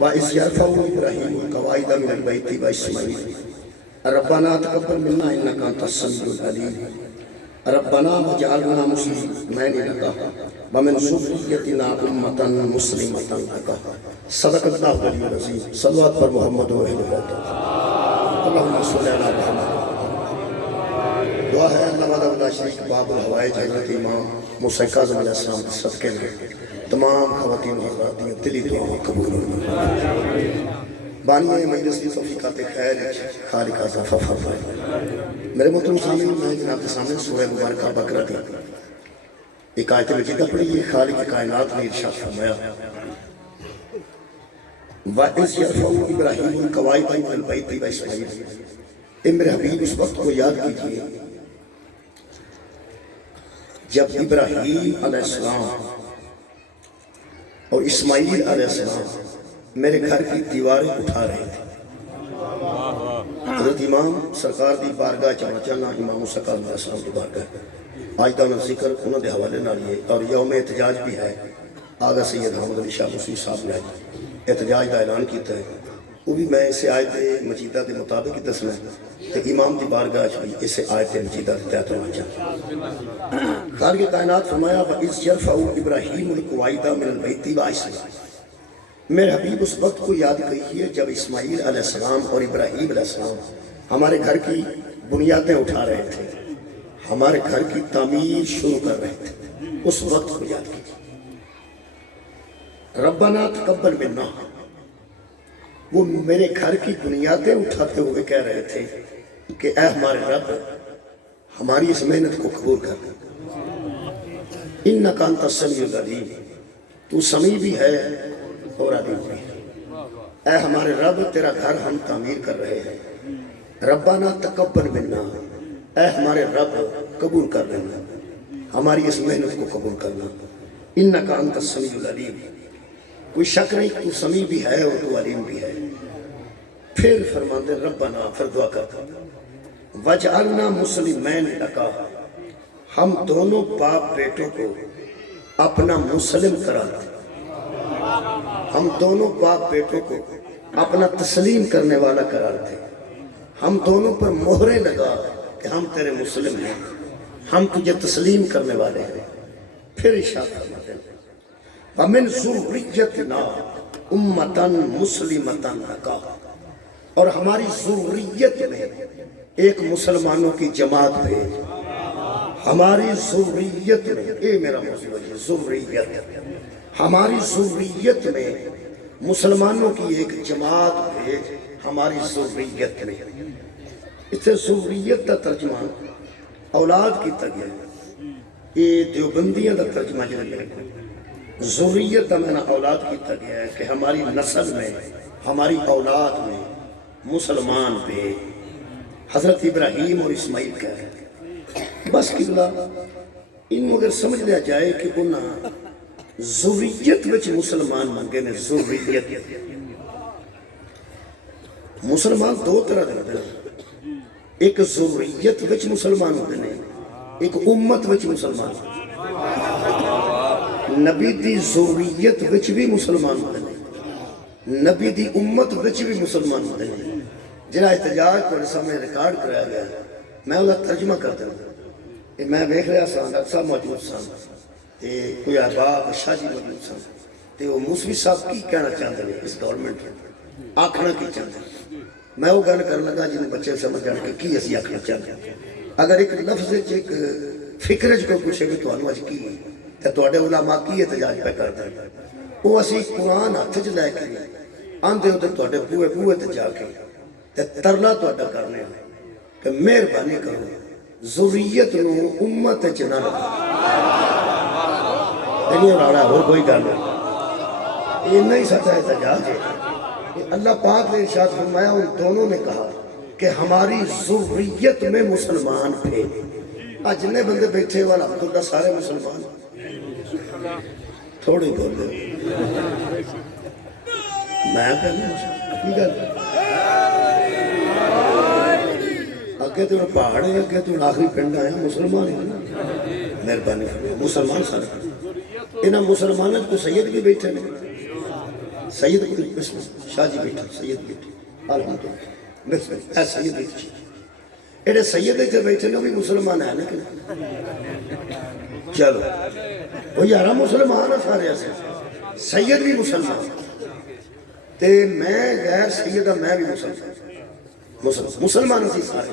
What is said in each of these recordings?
وَإِذْ يَرْفَعُ إِبْرَاهِيمُ الْقَوَاعِدَ مِنَ الْبَيْتِ وَإِسْمَاعِيلُ رَبَّنَا تَقَبَّلْ مِنَّا إِنَّكَ أَنْتَ السَّمِيعُ الْعَلِيمُ رَبَّنَا وَاجْعَلْنَا مُسْلِمَيْنِ لَكَ وَمِنْ ذُرِّيَّتِنَا أُمَّةً مُسْلِمَةً لَكَ صدق اللہ العلی العظیم۔ صلوات پر محمد و اہل بیت اللہم صلی علی محمد۔ دعا ہے اللہ وعدہ اللہ شریک باب الحوائج حضرت امام موسیٰ کاظم علیہ السلام کے صدقے میں تمام خواتین حضرات دیا دلی دعا قبول کرنا۔ بانی مجلس کی توفیقات خیر خالق اضافہ فرمائے۔ میرے محترم سامعین، میں جناب کے سامنے سورہ مبارکہ بقرہ کی ایک آیت مجیدہ پڑھی ہے۔ خالق کائنات نے ارشاد فرمایا وَإِذْ يَرْفَعُ إِبْرَاهِيمُ الْقَوَاعِدَ مِنَ الْبَيْتِ وَإِسْمَاعِيلُ۔ اے میرے حبیب اس وقت کو یاد کیجئے جب ابراہیم علیہ السلام اور اسماعیل علیہ السلام میرے گھر کی دیواریں اٹھا رہے تھے۔ حضرت امام سرکار دی بارگاہ چانا چانا امام موسیٰ کاظم علیہ السلام دی بارگاہ آج دانا ذکر انہوں نے حوالے نہ لیے، اور یوم احتجاج بھی ہے۔ آگا سید حامد علی شاہ مسیح صاحب نے احتجاج کا اعلان کیتا ہے، وہ بھی میں اسے آیت مجیدہ کے مطابق ہی دسنا ہے کہ امام دی بارگاہ بھی اسے آیت مجیدہ کے تحت ہونا چاہتا۔ خالق کائنات فرمایا وَإِذْ يَرْفَعُ إِبْرَاهِيمُ الْقَوَاعِدَ مِنَ الْبَيْتِ وَإِسْمَاعِيلُ۔ میرے حبیب اس وقت کو یاد کیجئے جب اسماعیل علیہ السلام اور ابراہیم علیہ السلام ہمارے گھر کی بنیادیں اٹھا رہے تھے، ہمارے گھر کی تعمیر شروع کر رہے تھے، اس وقت کو یاد کیجئے۔ ربنا تقبل منا، وہ میرے گھر کی بنیادیں اٹھاتے ہوئے کہہ رہے تھے کہ اے ہمارے رب ہماری اس محنت کو قبول کر، انک انت السمیع العلیم، تو سمیع بھی ہے اور علیم بھی ہے۔ اے ہمارے رب تیرا گھر ہم تعمیر کر رہے ہیں، ربنا تقبل منا، اے ہمارے رب قبول کر لینا، ہماری اس محنت کو قبول کرنا، انک انت السمیع العلیم، کوئی شک نہیں تو سمیع بھی ہے اور تو علیم بھی ہے۔ پھر فرماتے ربنا، پھر دعا کرتا وَجْعَلْنَا مُسْلِمَيْنِ لَكَ، ہم دونوں باپ بیٹوں کو اپنا مسلم قرار دے، ہم دونوں باپ بیٹوں کو اپنا تسلیم کرنے والا قرار دے، ہم دونوں پر مہریں لگا کہ ہم تیرے مسلم ہیں، ہم تجھے تسلیم کرنے والے ہیں۔ پھر ارشاد فرماتے ہیں وَمِنْ ذُرِّيَّتِنَا أُمَّةً مُسْلِمَةً لَكَ، اور ہماری ذریت میں ایک مسلمانوں کی جماعت بھیج، ہماری ذریت میں، اے میرا موضوع ہے ذریت، ہماری ذریت میں مسلمانوں کی ایک جماعت بھیج، ہماری ذریت میں۔ اس سے ذریت کا ترجمہ اولاد کی تگیا، یہ دیوبندیاں کا ترجمہ جنہیں ذریت میں نے اولاد کی تگیا ہے کہ ہماری نسل میں، ہماری اولاد میں مسلمان بھیج۔ حضرت ابراہیم اور اسماعیل کہہ رہے ہیں بس قبلہ انہوں اگر سمجھ لیا جائے کہ انہاں ذریت وچ مسلمان منگے نے، ذریت مسلمان دو طرح دے ہیں، ایک ذریت وچ مسلمان ہوتے ہیں، ایک امت وچ مسلمان ہوتے ہیں۔ نبی دی ذریت وچ بھی مسلمان ہوتے ہیں، نبی دی امت وچ بھی مسلمان ہوتے ہیں۔ جنہا احتجاج پر سامنے ریکارڈ کرایا گیا، میں انہا ترجمہ کرتا ہوں کہ میں دیکھ رہا سان اکثر موجود سان، کوئی احباب شاہ جی موجود سان، وہ موسوی صاحب کی کہنا چاہتے ہیں اس گورنمنٹ میں، آکھنا کی چاہتے ہیں۔ میں وہ گل کرنے لگا جنہیں بچے سمجھ جانے کہ کی اسی آکھنا چاہتے ہیں۔ اگر ایک لفظ ایک فکرج کو پوچھے بھی تو انہوں اج کی تو توڑے علماء کی احتجاج پہ کرتے ہیں، وہ اسی قرآن ہاتھ چ لے کے آندے ہوتے توڑے بوئے بوئے تے جا کے ترلا توڑا کرنے ہیں کہ مہربانی کرو ذریت نو امت چنا رہا دنیا راڑا اور کوئی گل نہیں، یہ نہیں سچا احتجاج ہے۔ اللہ پاک نے ارشاد فرمایا ان دونوں نے کہا کہ ہماری ذریت میں مسلمان تھے۔ آج جتنے بندے بیٹھے والا عبداللہ سارے مسلمان تھوڑی بول دے میں کہنے کی گل اگے تو پہاڑ ہے، اگے تو آخری پنڈ آیا مسلمان ہے، مہربانی فرمائے مسلمان سارے انہاں مسلمانوں کو سید بھی بیٹھے ہیں، سید بسم شاہ جی بیٹھا سید بیٹھے الحمدللہ بسم اے سید بیٹھے ایڈے سید اتنے بیٹھے نے بھی مسلمان ہے نا کہ چلو وہ یارہ مسلمان ہے سارے ایسے سید بھی مسلمان تے میں غیر سیدہ میں بھی مسلمان سی سارے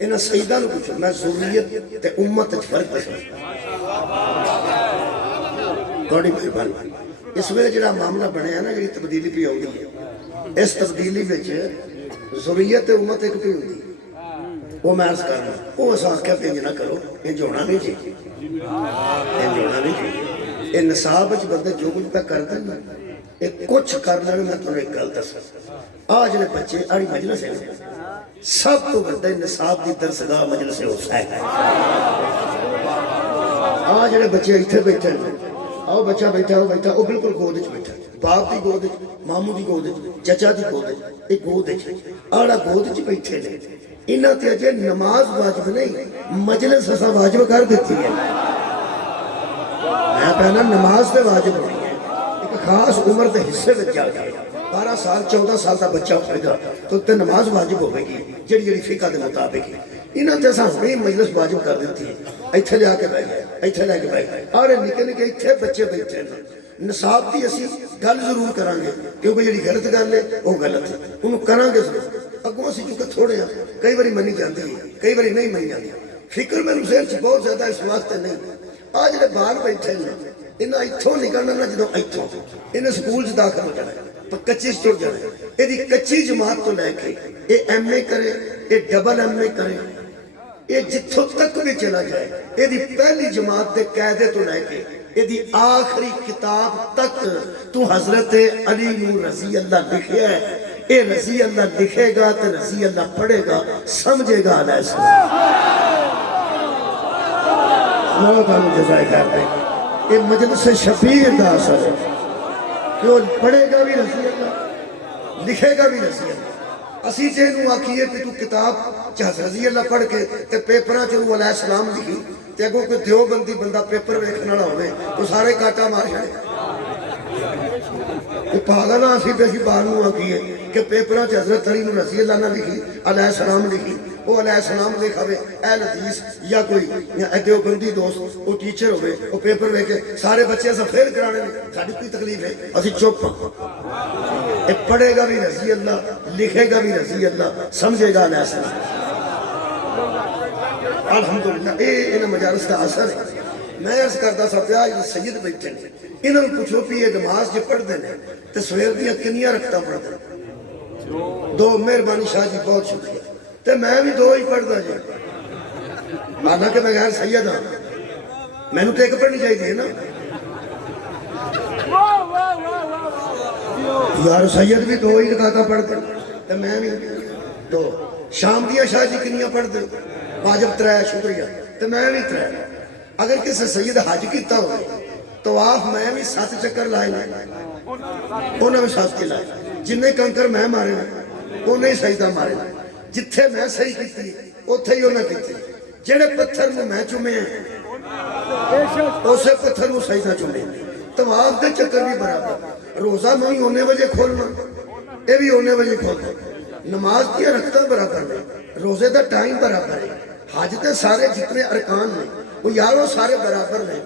انہاں سیدہ نو پوچھو میں ضروریت تے امت فرق پسند تھوڑی مہربانی اس ویلے جڑا معاملہ بنیا نا جڑی تبدیلی پہ ہوئی ہے اس تبدیلی وچ ضروریت تے امت ایک پہ ہوئی وہ میں عرض کرنا وہ اساں کیا پینج نہ کرو یہ جوڑا نہیں چاہیے یہ جوڑا نہیں چاہیے یہ نصاب وچ بندے جو کچھ پہ کر دیں یہ کچھ کر لینے میں تمہیں ایک گل دساں آج نے بچے آڑی مجلس ہے سب تو بڑے نصاب دی درسگاہ مجلس حسین ہے آج نے بچے اتنے بیٹھے آؤ بچہ بیٹھا ہو بیٹھا وہ بالکل گود وچ بیٹھا باپ دی گود وچ ماموں دی گود وچ چچا دی گود وچ ایک گود وچ آڑا گود وچ بیٹھے نے انہاں تے اجے نماز واجب نہیں مجلس اساں واجب کر دیتی ہے میں کہنا نماز تے واجب نہیں ہے ایک خاص عمر دے حصے وچ جا کے 12 سال 14 سال دا بچہ ہوئے گا تو تے نماز واجب ہوئے گی جڑی جڑی فقہ دے مطابق انہاں تے اساں ہوئی مجلس واجب کر دیتی ہے ایتھے جا کے بیٹھ گئے ایتھے لے کے بیٹھ گئے اور نکے نکے ایتھے بچے بیٹھے ہیں نصاب دی اسی گل ضرور کران گے کیونکہ جڑی غلط گل ہے وہ غلط ہے انہوں کران گے ضرور اگوں اسی چونکہ تھوڑے ہیں کئی باری منی جاندی ہے کئی باری نہیں منی جاندی فکر میں ذہن چ بہت زیادہ اس واسطے نہیں آج جڑے بال بیٹھے ہیں انہاں ایتھوں نکلنا نہ جدوں ایتھوں انہیں سکول چ داخل ہو جانا تو کچی چڑ جانا یہ دی کچی جماعت تو لے کے یہ ایم اے کرے یہ ڈبل ایم اے کرے یہ جتھوں تک بھی چلا جائے یہ دی پہلی جماعت دے قاعدے تو لے کے یہ دی آخری کتاب تک تو حضرت علی نور رضی اللہ لکھیا ہے یہ رضی اللہ لکھے گا تو رضی اللہ پڑھے گا سمجھے گا علیہ السلام اللہ تعالیٰ جزائے خیر دے یہ مجلس شبیر دا اثر ہے کہ وہ پڑھے گا بھی رضی اللہ لکھے گا بھی رضی اللہ اسی چینوں آکھیے کہ تو کتاب چاہت رضی اللہ پڑھ کے تے پیپرہ چلو علیہ السلام لکھی تے اگوں کوئی دیو بندی بندہ پیپر ویکھنا نہ ہوئے تو سارے کاٹا مار جائے یہ پاگل اسی تے اسی باروں آکھیے کہ پیپرہ چ حضرت علی نور رضی اللہ نہ لکھی علیہ السلام لکھی وہ علیہ السلام لکھاوے اہل حدیث یا کوئی دیو بندی دوست وہ ٹیچر ہوئے وہ پیپر ویکھے سارے بچے ایسا فیل کرانے ساڈی کوئی تکلیف ہے اسی چپ یہ پڑھے گا بھی رضی اللہ لکھے گا بھی رضی اللہ سمجھے گا علیہ السلام الحمدللہ یہ مجالس کا اثر ہے میں عرض کرتا سا پیا سید بیٹھے انہوں نے پوچھو بھی یہ نماز جو پڑھ دینے تو سویر دیا کنیاں رکھتا پڑھ دینے دو مہربانی شاہ جی بہت شکریہ تو میں بھی دو ہی پڑھتا جی حالانکہ میں غیر سید ہاں میں نے تو ایک پڑھنی چاہیے نا یار سید بھی دو ہی لگاتا پڑھتے تو میں بھی دو شام دیا شاہ جی کنیاں پڑھتے واجب ترے شکریہ تو میں بھی ترے اگر کسی سید حج کیتا ہوئے تو آپ میں بھی 7 چکر لائے انہیں بھی 7 کے لائے جنہیں کنکر میں مارے انہیں سجدہ مارے جتھے میں صحیح کیتی اتھے ہی انہیں کیتی جڑے پتھر میں چومے ہیں اسے پتھر میں سجدہ چومے تو آپ دے چکر بھی برابر روزہ میں ہی 9 بجے کھولنا یہ بھی 9 بجے کھولنا نماز دیا رکھتا برابر ہے روزے دا ٹائم برابر ہے حج تے سارے جتنے ارکان ہیں وہ یاروں سارے برابر ہیں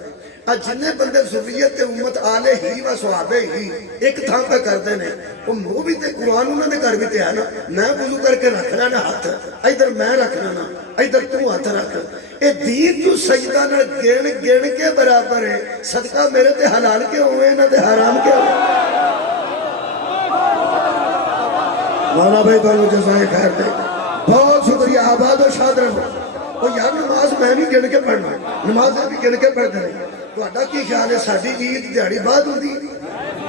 جنہیں بندے ذریت امت آلے ہی و صحابے ہی ایک تھا پہ کر دینے وہ بھی تے قرآن انہوں نے کر بھی تے ہے نا میں وضو کر کے رکھنا نا ہاتھ ادھر میں رکھنا نا ادھر تو ہاتھ رکھ اے دین جو سجدہ نہ گن کے برابر ہے صدقہ میرے تے حلال کے ہوئے نہ تے حرام کے ہوئے مولا بھائی بانو جزائے خیر دے بہت شکریہ آباد و شاد رہو وہ یار نماز میں بھی گن کے پڑھنا نماز بھی گن کے پڑھ دیں تو اڈا کی خیال ہے ساڑھی عید دیاری بعد ہوتی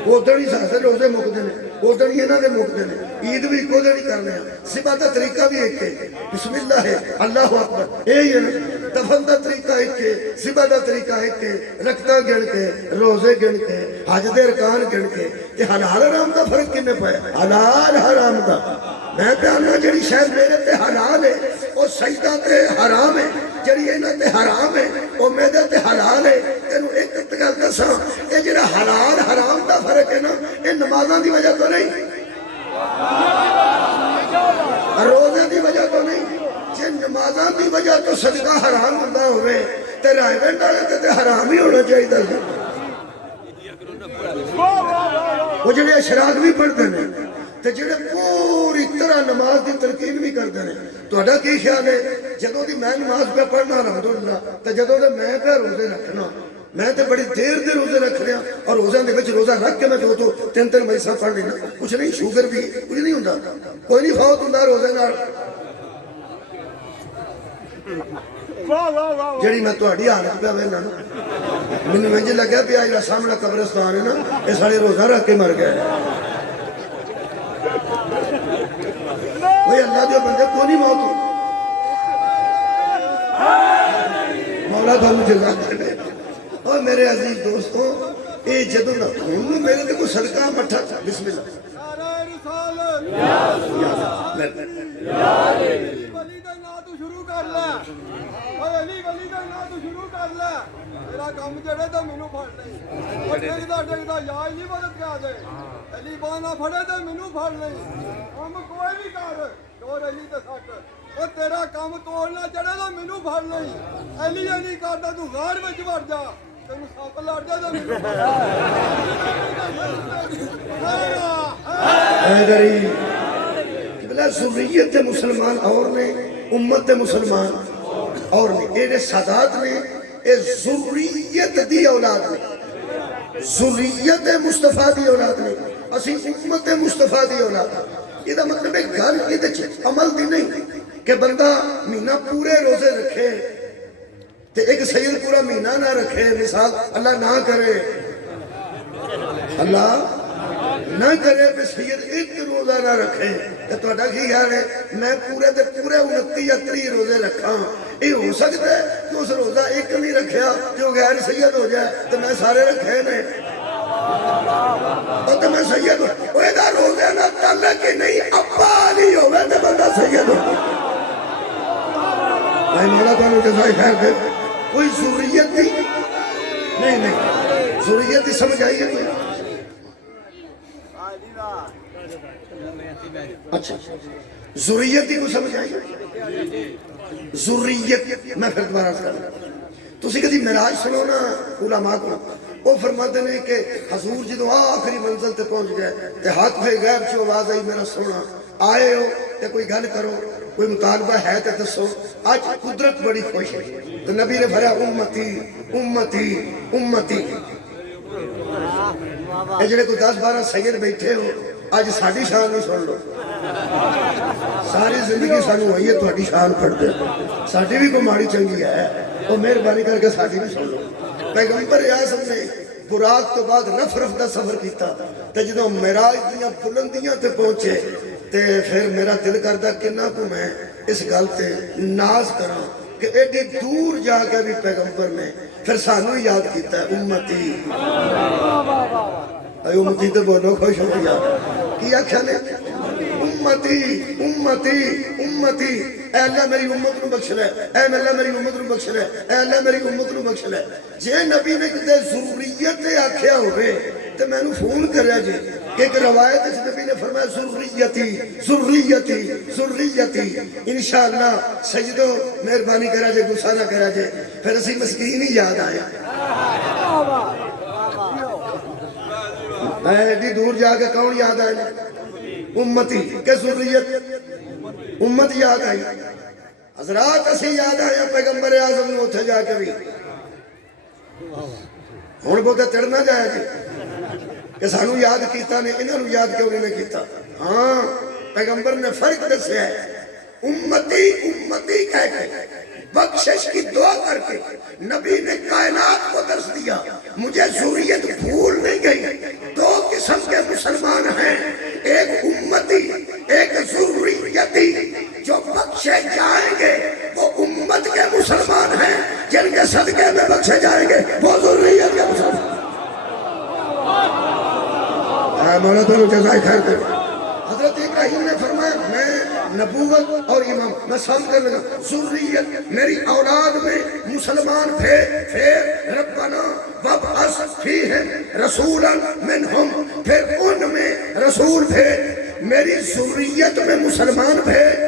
ادھر ہی ساسے روزے مکتے ہیں ادھر ہی انہوں نے مکتے ہیں عید بھی کو دیر کرنے ہیں سبا دا طریقہ بھی ایک ہے بسم اللہ ہے اللہ اکبر یہی ہے دفن دا طریقہ ایک ہے سبا دا طریقہ ایک ہے رکھتا گن کے روزے گن کے حج دے ارکان گن کے یہ حلال حرام دا فرق کنے پائے حلال حرام دا میں پیانا جڑی شاید میرے تے حلال ہے اور سجدہ تے حرام ہے جڑی اینا تے حرام ہے اور میرے تے حلال ہے تینوں ایک گل دساں یہ جڑا حلال حرام دا فرق ہے نا یہ نماز نمازاں دی وجہ تو نہیں، روزے دی وجہ تو نہیں، جے نمازاں دی وجہ تو صدقہ حرام ہوتا ہوئے تے رائے بینڈ آئے تے حرام ہی ہونا چاہیے تھا۔ وہ جڑے اشراق بھی پڑھتے ہیں تے جڑے پوری طرح نماز دی تلقین بھی کرتے ہیں، تہاڈا کی خیال ہے جدوں دی میں نماز پہ پڑھنا الحمدللہ تے جدوں دے میں پہ روزے رکھنا، میں تے بڑی دیر دے روزے رکھ رہا اور روزہ دے وچ روزہ رکھ کے میں تو تین مجلساں پڑھ لینا، کچھ نہیں، شوگر بھی کچھ نہیں ہوندا، کوئی نہیں فوت ہوندا روزے نال۔ جڑی میں تہاڈی حالت پہ ویلا نا، مینوں انج لگا پیا جڑا سامنے قبرستان ہے نا یہ سارے روزہ رکھ کے مر گئے۔ بھئی اللہ دے بندے کو نہیں موت ہو، مولا تھانوں جزا دے۔ اور میرے عزیز دوستوں، اے جدوں نہ ہن میرے تے کوئی صدقہ مٹھا بسم اللہ ولی دا نا تو شروع کر لے، علی ولی دا نا تو شروع کر لے، میرا کام جڑے تے مینوں پھڑ لئی، او ڈگدا ڈگدا یا علی مدد کر دے، علی بانا پھڑے تے مینوں پھڑ لئی، کام کوئی بھی کر ڈور علی تے سٹ، او تیرا کام توڑنا جڑے تے مینوں پھڑ لئی، علی علی کردا تو غار وچ وڑ جا، تینوں سپ لڑ جا تے مینوں پھڑ حیدری بلا ذریت مسلمان اور نے، امت مسلمان اور نے، اے سادات نے، اے ذریت دی اولاد نے، ذریت مصطفیٰ دی اولاد نے، اسی امت مصطفیٰ دی اولاد نے۔ یہ دا مطلب ہے گھر کی دے عمل دی نہیں کہ بندہ مہینہ پورے روزے رکھے تے ایک سید پورا مہینہ نہ رکھے، مثال اللہ نہ کرے، اللہ نہ کرے پہ سید ایک روزہ نہ رکھے تو تہاڈا کی خیال ہے میں پورے دے پورے 29 یا 30 روزے رکھا، یہ ہو سکتا ہے کہ اس روزہ ایک نہیں رکھیا جو غیر سید ہو جائے تو میں سارے رکھے نے اور تو میں سید ہوں، وہ ایدہ روزے نہ تعلق ہی نہیں، ابا علی ہوئے تو بندہ سید ہو۔ میں مولا تعالیٰ جزائی خیر دے، کوئی ذریت تھی نہیں، ذریت تھی سمجھ آئی ہے کوئی؟ اچھا ذریت کو سمجھ آئی، ذریت میں پھر دوبارہ کروں، تسی کدی معراج سنو نا علماء کو، وہ فرماتے ہیں کہ حضور جدو آخری منزل تے پہنچ گئے تے ہاتھ پہ غیب چو آواز آئی میرا سونا آئے ہو تے کوئی گل کرو، کوئی مطالبہ ہے تے دسو، آج قدرت بڑی خوش ہے تو نبی نے بھرا امتی امتی امتی۔ اے جڑے کوئی 10-12 سید بیٹھے ہو آج ساڑھی شان نہیں سن لو، ساری زندگی سانو ہوئی ہے تو ہڈی شان پڑھ دے، ساڑھی بھی کوئی ماڑی چنگی ہے وہ مہربانی کر کے ساڑھی بھی سن لو۔ پیغمبر اعظم نے براق تو بعد رف رف دا سفر کیتا تے جدوں معراج دیاں بلندیاں تے پہنچے تے پھر میرا دل کردا کنا کو میں اس گل تے ناز کراں کہ ایڈی دور جا کے بھی پیغمبر نے پھر سانو یاد کیتا ہے امتی، اے امتی تے بولو خوش ہو گیا کی آکھیا نے امتی امتی امتی، اے اللہ میری امت نو بخش لے، اے اللہ میری امت نو بخش لے، اے اللہ میری امت نو بخش لے۔ جے نبی نے کتے ذریت آکھیا ہوئے تو میں نے فون کریا جی کہ ایک روایت اس نبی نے فرمایا ذریتی ذریتی ذریتی، انشاءاللہ سجدو مہربانی کرا جے گسا نہ کرا جے پھر اسی مسکین ہی یاد آیا۔ ایڈی دور جا کے کون یاد آئے امتی کہ ذریت امت یاد آئی، حضرات اسی یاد آیا پیغمبر اعظم نے اتھے جا کے بھی ہون بہتے تڑنا جایا جی کہ سانو یاد کیتا نے انہوں یاد کیوں نہیں کیتا۔ ہاں پیغمبر نے فرق دسیا ہے، امتی امتی کہہ کے بخشش کی دعا کر کے نبی نے کائنات کو درس دیا مجھے ذریت بھول نہیں گئی۔ دو قسم کے مسلمان ہیں، ایک امتی ایک ذریتی، جو بخشے جائیں گے وہ امت کے مسلمان ہیں، جن کے صدقے میں بخشے جائیں گے وہ ذریت کے مسلمان۔ مولا تعالیٰ جزائے خیر دے۔ حضرت ابراہیم نے فرمایا میں نبوت اور امام میں سب کر لگا ذریت میری اولاد میں مسلمان پھر ربنا وابعث فیہم رسولا منہم پھر ان میں رسول بھیج میری ذریت میں مسلمان بھیج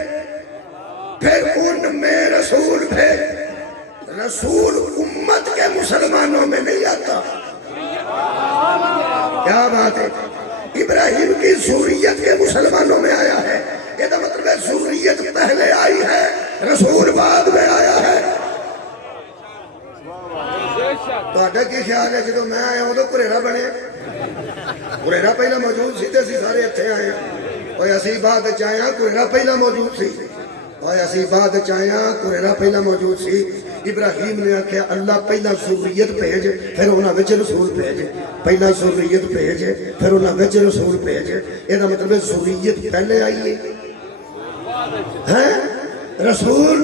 پھر ان میں رسول بھیج رسول امت کے مسلمانوں میں نہیں آتا کیا بات ہے ابراہیم کی ذریت کے مسلمانوں میں آیا ہے یہ مطلب ہے ذریت پہلے آئی ہے رسول بعد میں آیا ہے تو آٹھا کی خیال ہے جدو میں آیا ہوں تو قریرہ بنے قریرہ پہلا موجود سی تے سی سارے اتھے آئے ہیں اور اسی بات چاہیاں قریرہ پہلا موجود سی اور اسی بات چاہیاں قریرہ پہلا موجود سی ابراہیم نے آکھیا اللہ پہلا ذریت بھیج پھر انہاں وچ رسول بھیج پہلا ذریت بھیج پھر انہاں وچ رسول بھیج یہ مطلب ہے ذریت پہلے آئی ہے رسول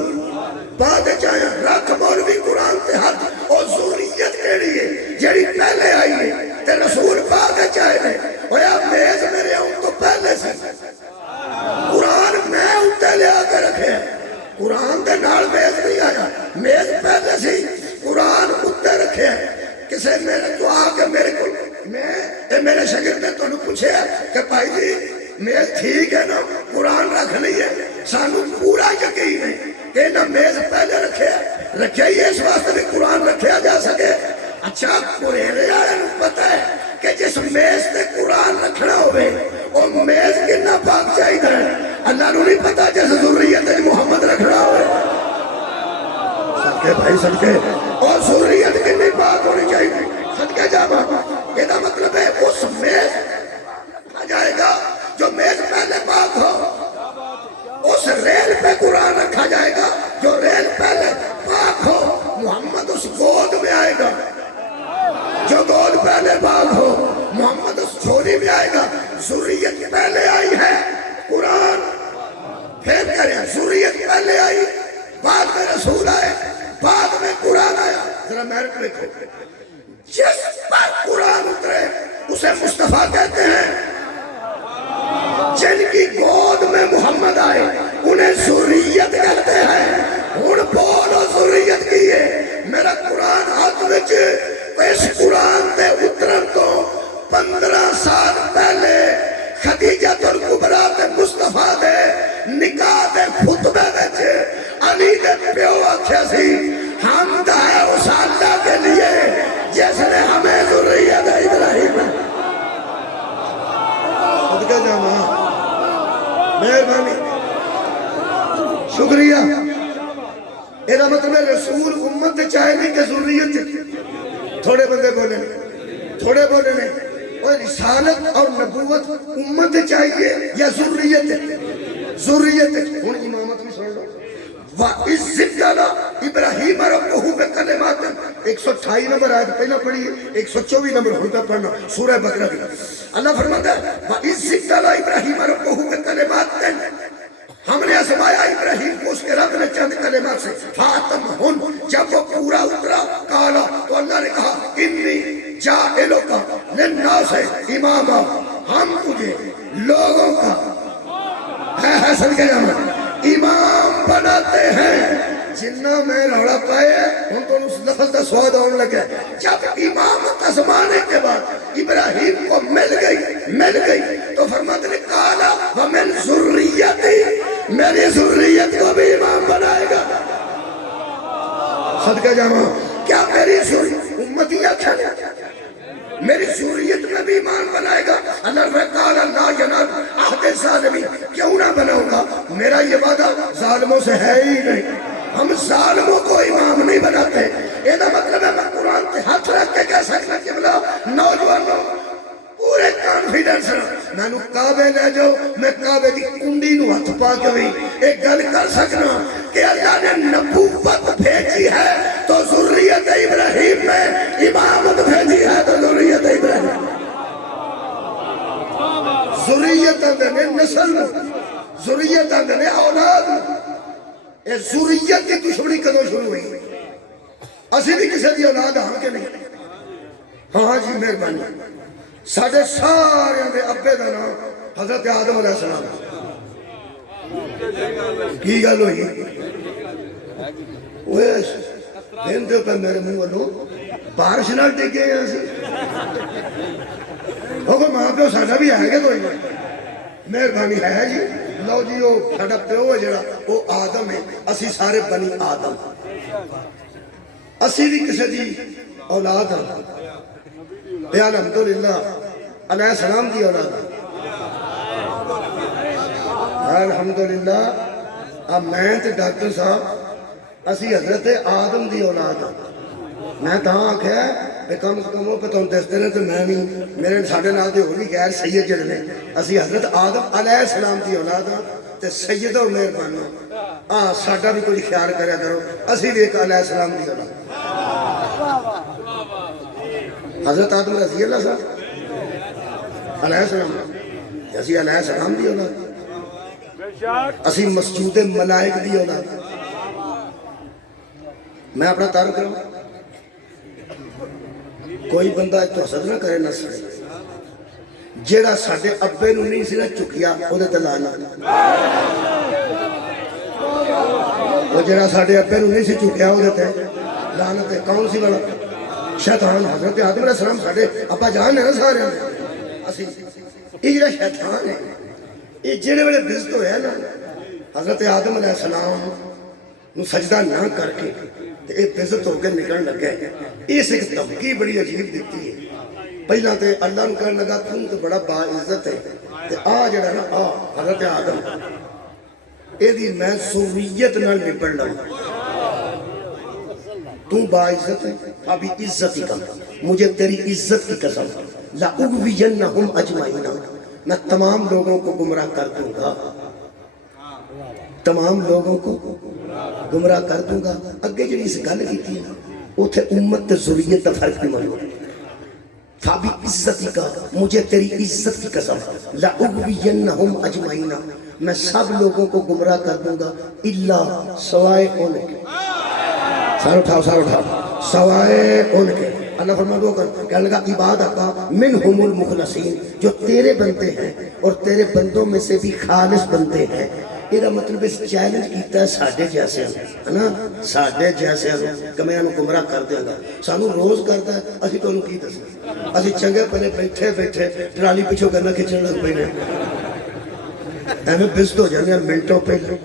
بعد چاہیاں رکھ مولوی قرآن تے ہاتھ اور ذریت کیڑی ہے جڑی پہلے آئی ہے تے رسول بعد چاہیے اور یا میز میرے ہوں تو پہلے سے قرآن میں اٹھے لے آکے رکھے قرآن دے نال میز نہیں آیا میز پہلے سے قرآن اٹھے رکھے کسے میرے تو آکے میرے کو میرے شاگرد نے تو انہوں پوچھے کہ بھائی جی میز ٹھیک ہے نا قرآن رکھ لیے سانو پورا یقین ہے کہ نہ میز پہلے رکھے ہی اس واسطے بھی قرآن رکھیا جا سکے اچھا قریرے آئے پتہ ہے کہ جس میز تے قرآن رکھنا ہوئے وہ میز کنا پاک چاہی دے اللہ نو نہیں پتا جس ذریت محمد رکھنا ہوئے صدقے بھائی صدقے اور ذریت کنی پاک ہونی چاہیے صدقے جاما یہ دا مطلب ہے اس میز رکھا جائے گا جو میز پہلے پاک ہو اس ریل پہ قرآن رکھا جائے گا جو ریل پہلے پاک ہو محمد اس گود میں آئے گا جو گود پہلے پاک ہو محمد اس چھوڑی میں آئے گا ذریت پہلے آئی ہے قرآن پھر کریں ذریت پہلے آئی بعد میں رسول آئے بعد میں قرآن آیا ذرا محرک لکھو جس پر قرآن اترے اسے مصطفیٰ کہتے ہیں جن کی گود میں محمد آئے انہیں ذریت کہتے ہیں ان بولو ذریت کی ہے میرا قرآن ہاتھ وچ اس قرآن دے اترن تو 15 سال پہلے خدیجہ الکبریٰ تے مصطفیٰ دے نکاح دے خطبے وچ علی دے پیو آکھیا سی حمد ہے اس اللہ کے لیے جس نے ہمیں ذریت ابراہیم صدقہ جاما مہربانی شکریہ یہ مطلب ہے رسول امت چاہے نہیں کہ ذریت تھوڑے بندے بولے تھوڑے بولے نہیں اور رسالت اور نبوت امت چاہیے یا ذریت ہوں امامت بھی سن لو وَإِذْ ابْتَلَىٰ إِبْرَاهِيمَ رَبُّهُ بِكَلِمَاتٍ 128 نمبر آیت پہلا پڑھیے 124 نمبر ہوں کا پڑھنا سورہ بقرہ کی اللہ فرماتا ہے وَإِذْ ابْتَلَىٰ إِبْرَاهِيمَ رَبُّهُ بِكَلِمَاتٍ ہم نے آزمایا ابراہیم کو اس کے رب نے چند کلمات سے فَاتَمْهُنْ جب وہ پورا اترا کالا تو اللہ نے کہا انی جَاعِلُكَ لِلنَّاسِ اماما ہم تجھے لوگوں کا ہے صدقہ جاما امام بناتے ہیں جنہ میں روڑا پائے ان کو اس لفظ کا سواد آنے لگے جب امامت زمانے کے بعد ابراہیم کو مل گئی تو فرماتے نے کالا وَمِن ذُرِّيَّتِي میری ذریت کو بھی امام بنائے گا صدقہ جاما کیا میری ذریت امتیاں کھلے میری ذریت میں بھی ایمان بنائے گا اللہ رکال اللہ ینال عہد ظالمی کیوں نہ بناؤں گا میرا یہ وعدہ ظالموں سے ہے ہی نہیں ہم ظالموں کو امام نہیں بناتے یہ مطلب ہے میں قرآن کے ہاتھ رکھ کے کہہ سکتا کہ بلا نوجوانوں پورے کانفیڈنس میں نو کعبے لے جاؤ میں کعبے دی کنڈی نو ہاتھ پا کے بھی ایک گل کر سکنا کہ اللہ نے نبوت بھیجی ہے تو ذریت ابراہیم میں امامت بھیجی ہے تو ذریت ابراہیم ذریت اندنے نسل ذریت اندنے اولاد اے ذریت کی دشمنی کدوں شروع ہوئی اسی بھی کسی دی اولاد ہاں کے نہیں ہاں جی مہربانی ساڑھے سارے دے ابے دا نام حضرت آدم علیہ السلام کی گل ہوئی دے پہ میرے منہ والوں بارش نہ ڈگے ہیں اسی وہ ماں پیو ساڈا بھی ہے کہ کوئی مہربانی ہے جی لو جی وہ ساڈا پیو ہے جڑا وہ آدم ہے اسی سارے بنی آدم اسی بھی کسی دی اولاد ہیں الحمدللہ علیہ السلام دی اولاد الحمدللہ اب میں تے ڈاکٹر صاحب اسی حضرت آدم دی اولاد ہیں میں تاں آکھیا کہ کم سے کم وہ پہ تم دستے ہیں تو میں نہیں میرے ساڑھے نال دے ہوئی غیر سید جڑے نے اسی حضرت آدم علیہ السلام دی اولاد ہیں تے سید اور مہربان ہاں ساڈا بھی کوئی خیال کریا کرو اسی بھی ایک علیہ السلام دی اولاد حضرت آدم رضی اللہ صاحب علیہ السلام اسی علیہ السلام دی اولاد اسی مسجود ملائک دی اولاد میں اپنا تعارف کروں کوئی بندہ تو حسد نہ کرے نہ سڑے جیڑا ساڈے ابے نو نہیں سی نہ چکیا او دے تے لعنت وہ جیڑا ساڈے ابے نو نہیں سی چکیا او دے تے لعنت ہے کون سی والا شیطان حضرت آدم علیہ السلام ساڈے ابا جان ہے نا سارے اسی یہ جڑا شیطان ہے یہ جڑے ویلے بزت ہویا نا حضرت آدم علیہ السلام نو سجدہ نہ کر کے ایک بزت ہو کے نکلن لگے اس ایک دھمکی بڑی عجیب دیتی ہے پہلا تے اللہ نے کہنے لگا تم تو بڑا با عزت ہے تے آ جڑا نا آ حضرت آدم اے دی میں سوریت نہ نپڑ لوں تو با عزت ہے ابھی عزت ہی کم مجھے تیری عزت کی قسم لَأُغْوِيَنَّهُمْ أَجْمَعِينَ میں تمام لوگوں کو گمراہ کر دوں گا تمام لوگوں کو گمراہ کر دوں گا اگے جڑی اس گل کی تھی اوتھے امت تے ذریت دا فرق نہیں معلوم فابی عزتی کا مجھے تیری عزت کی قسم لَأُغْوِيَنَّهُمْ أَجْمَعِينَ میں سب لوگوں کو گمراہ کر دوں گا الا سوائے ان کے سار اٹھاؤ سوائے ان کے اللہ فرمان وہ کہنے لگا عبادت منہم المخلصین جو تیرے بندے ہیں اور تیرے بندوں میں سے بھی خالص بندے ہیں یہ مطلب اس چیلنج کیتا ہے ساڑھے جیسے ہے نا ساڑھے جیسے کہ میں انہوں گمراہ کر دیا گا سانو روز کرتا ہے اسی تو انہوں کی دسنا اسی چنگے پہلے بیٹھے ٹرالی پیچھو کرنا کھچن لگ پہنے ایمیں بزد ہو جانے منٹوں پہلے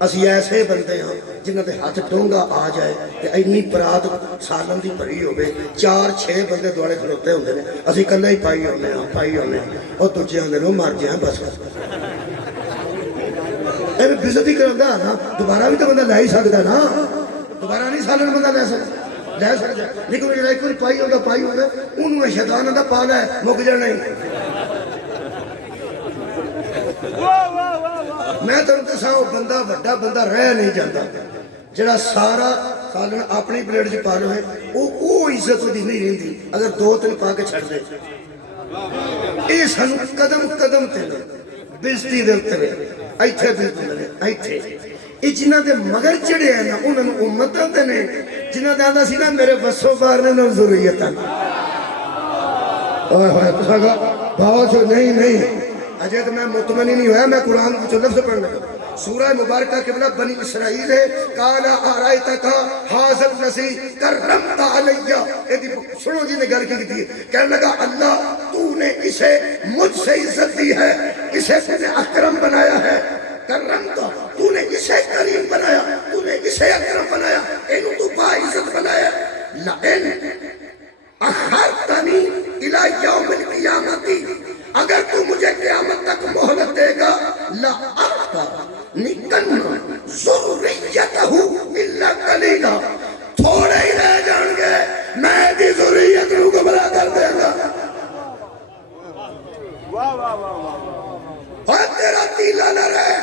اسی ایسے بندے ہیں جنہوں نے ہاتھ ڈونگا آ جائے کہ اینی پرات سالن دی بھری ہوئے 4-6 بندے دوڑے کھلوتے ہوندے نے اسی کلے ہی پائی ہونے ہیں اور دوجے ہوندے نے مار جائیں بس ایمیں بزتی کرندہ نا دوبارہ بھی تو بندہ لے ہی سکتا نا دوبارہ نہیں سالن بندہ لے سکتا لیکن وہ ایک بار پائی ہوندہ انہوں شیطان ہوندہ پالا ہے مک جڑ نہیں میں تو انتے ساں بندہ وڈا بندہ رہ نہیں جاتا جڑا سارا سالن اپنی پلیٹ جو پالو ہے وہ عزت دی نہیں رہندی اگر 2-3 پا کے چھڑ دے اے سانو قدم تے بزتی دے اترے ایتھے بزتی دے ایتھے اے جنہ دے مگر چڑے ہیں نا انہوں نے امتہ دے نے جنہ دے آدھا سی نا میرے بسوں بار نے ضروریت ہے اوہ تو ساگا بہت سے نہیں اجے تو میں مطمئن نہیں ہوا میں قرآن کو لفظ پڑھنے لگا سورہ مبارکہ قبلہ بنی اسرائیل ہے قَالَ أَرَأَيْتَكَ هَٰذَا الَّذِي كَرَّمْتَ عَلَيَّ سنو جی نے گھر کی تھی کہنے لگا اللہ تو نے اسے مجھ سے عزت دی ہے اسے تو نے اکرم بنایا ہے کرمتا تو نے اسے کریم بنایا تو نے اسے اکرم بنایا انہوں تو با عزت بنایا لَإِنْ أَخَرْتَنِي إِلَىٰ يَوْمِ الْقِيَامَةِ اگر تو مجھے قیامت تک مہلت دے گا لَأَحْتَنِكَنَّ ذُرِّيَّتَهُ إِلَّا قَلِيلًا تھوڑے ہی رہ جان گے میں دی ذریت رو گمراہ کر دے گا اور تیرا تیلہ نہ رہے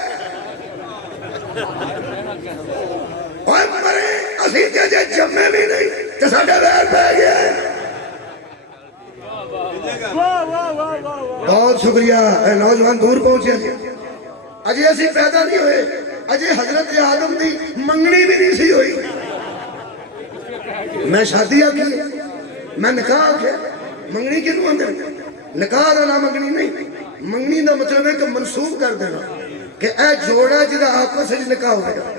اور مرے اسی جے جمعے بھی نہیں کہ ساڑھے بیر پہ گیا ہے بہت شکریہ اے نوجوان دور پہنچے اجے اسی پیدا نہیں ہوئے اجے حضرت آدم دی منگنی بھی نہیں سی ہوئی میں شادی آگی میں نکاح آگیا منگنی کنوں اندر نکاح دا نہ منگنی نہیں منگنی دا مطلب ہے کہ منسوب کر دینا کہ اے جوڑا جدا آپس وچ نکاح ہوگا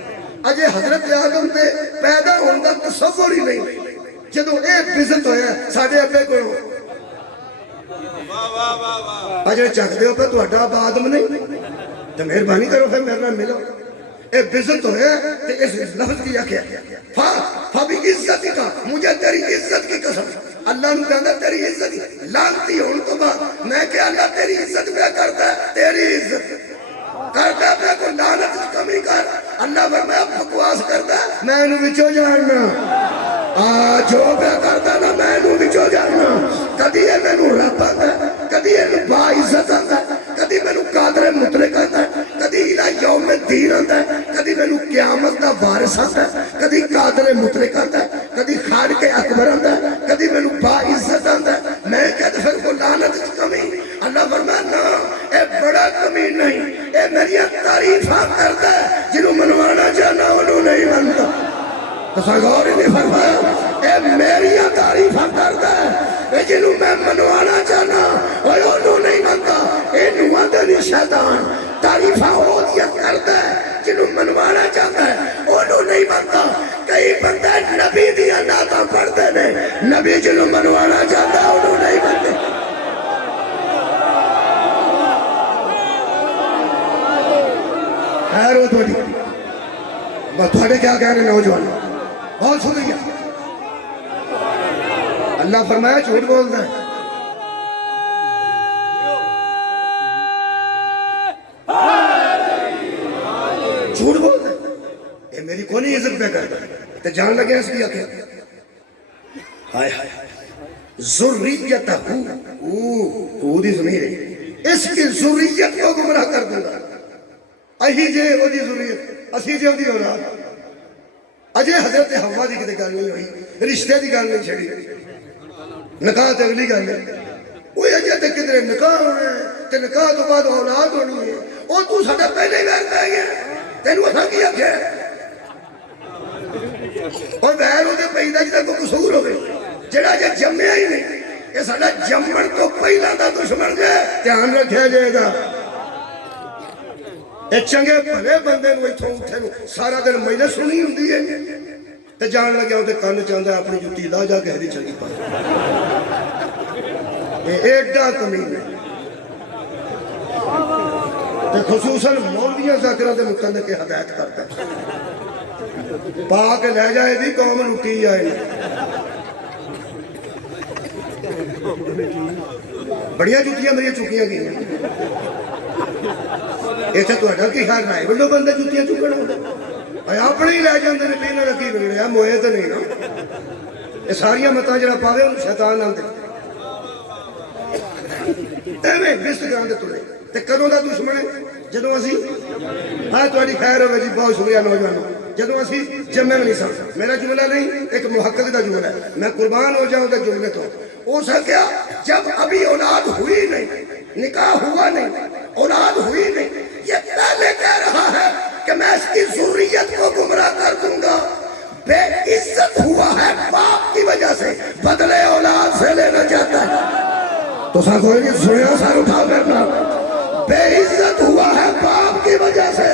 اجے حضرت آدم دے پیدا ہونے دا تصور ہی نہیں جدو اے بزت ہویا ساڈے ابے کولوں اجے چک دیو پہ تہاڈا ابا آدم نہیں تو مہربانی کرو پھر میرے نال ملو اے بزت ہویا تے اس لفظ کی کیا فا بھی عزت کا مجھے تیری عزت کی قسم اللہ نو کہندا تیری عزت لانتی ہون تو بعد میں کہ اللہ تیری عزت پہ کردا ہے تیری عزت کردا پہ کو لعنت کمی کر اللہ فرمایا بکواس کردا میں انو وچوں جاننا جو پہ کردا نا میں انو وچوں جاننا کدی اے مینوں رب آندا کدی اے با عزت آندا کدی مینوں قادر مطلق آندا کدی الہ یوم الدین آندا کدی مینوں قیامت دا وارث آندا کدی قادر مطلق آندا کدی خالق اکبر آندا کدی مینوں با عزت آندا میں کہتا پھر کو لعنت کمی اللہ فرمایا نا اے بڑا کمی نہیں اے میری تعریفاں کردا ہے جنوں منوانا چاہنا انہوں نہیں منتا تو غور نے فرمایا اے میری تعریفاں کردا ہے اے جنوں میں منوانا چاہنا اوے انہوں نہیں منتا اے نواں دے شیطان تعریفاں ہو دیا کردا ہے جنوں منوانا چاہتا ہے انہوں نہیں منتا کئی بندے نبی دیاں نعتاں پڑھدے نے نبی جنوں منوانا چاہتا ہے انہوں نہیں منتے خیر ہو تھوڑی بس تھوڑے کیا کہہ رہے نوجوان بہت شکریہ اللہ فرمایا جھوٹ بولتا ہے جھوٹ بولتا ہے یہ میری کونی عزت پہ کرتا ہے تو جان لگے اس کی آکھیں ہائے ہائے ذریتہ دی ضمیر ہے اس کی ذریت کو گمراہ کر دوں گا اہی جے او دی ضروریت اسی جے او دی اولاد اجے حضرت حوا دی کتے گل نہیں ہوئی رشتے دی گل نہیں چھڑی نکاح تے اگلی گل ہے اوہ اجے تے کدھر نکاح ہونا ہے تے نکاح تو بعد اولاد ہونی ہے او تو ساڈا پہلے گھر پہ گیا تینوں اساں کی آکھیا اور غیر او دے پیدا جدا کوئی قصور ہوے جڑا جے جمیا ہی نہیں یہ ساڈا جمن تو پہلا دا دشمن جے دھیان رکھیا جائے گا اے چنگے بھلے بندے نو ایتھوں اٹھے نو سارا دن مجلے سنی ہوندی ہے تے جان لگیا او تے کان چاہندا اپنی جُتی لا جا کے ہری چنگی پا اے ایڈا کمین ہے تے خصوصاً مولویاں ذاکراں دے متعلق کے ہدایت کرتا ہے پا کے لے جائے دی قوم لٹی جائے بڑیاں جُتیاں میری چکیاں گئیں ایتھے تہاڈا کی خیال رائے ولو بندے جُتیاں چکن ہوندے اپنے ہی لے جاندے نے پینے دا کی بگڑیا موئے تے نہیں نا یہ ساریاں متاں جڑا پاوے اونوں شیطان آندے ایویں بست گراندے تلے تے کدوں دا دشمن ہے جدوں اسی ہاں تہاڈی خیر ہوے جی بہت شکریہ نوجوانوں جدوں اسی جمے نہیں سن میرا جملہ نہیں ایک محقق دا جملہ ہے میں قربان ہو جاؤں تے جملے تو ہو سکیا جب ابھی اولاد ہوئی نہیں نکاح ہوا نہیں اولاد ہوئی نہیں یہ پہلے کہہ رہا ہے کہ میں اس کی ذریت کو گمراہ کر دوں گا بے عزت ہوا ہے باپ کی وجہ سے بدلے اولاد سے لینا چاہتا ہے تو ساتھ کوئی نہیں سنیا سار اٹھا کرنا بے عزت ہوا ہے باپ کی وجہ سے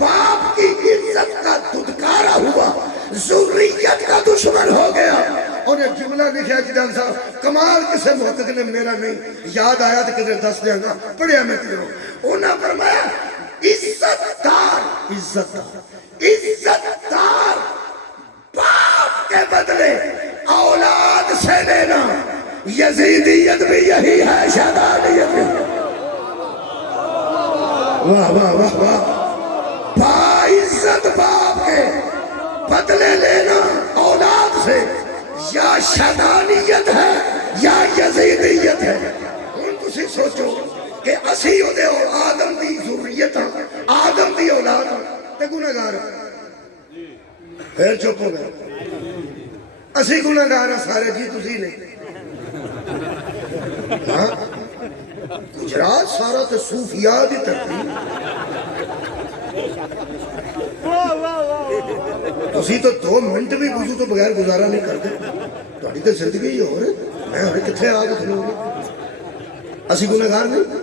باپ کی عزت کا دھتکارا ہوا ذریت کا دشمن ہو گیا اور یہ جملہ لکھا جدان صاحب کمال کسے محقق نے میرا نہیں یاد آیا تو کدھر دس دیا گا پڑھیا میں کدھروں انہاں فرمایا عزت دار باپ کے بدلے اولاد سے لینا یزیدیت بھی یہی ہے شہدانیت بھی واہ واہ واہ واہ با عزت باپ کے بدلے لینا اولاد سے یا شیطانیت ہے یا یزیدیت ہے ہن تسی سوچو کہ اسی او دے آدم دی ذریت آدم دی اولاد تے گنہگار پھر چپ ہو گئے اسی گنہگار سارے جی تسی نہیں ہاں گجرات سارا تے صوفیاء دی ترتیب تسی تو 2 منٹ بھی وضو تو بغیر گزارا نہیں کرتے تہاڈی تے زندگی ہی ہو رہی میں ہن کتھے آ کے کھلوں گی اسی گنہگار نہیں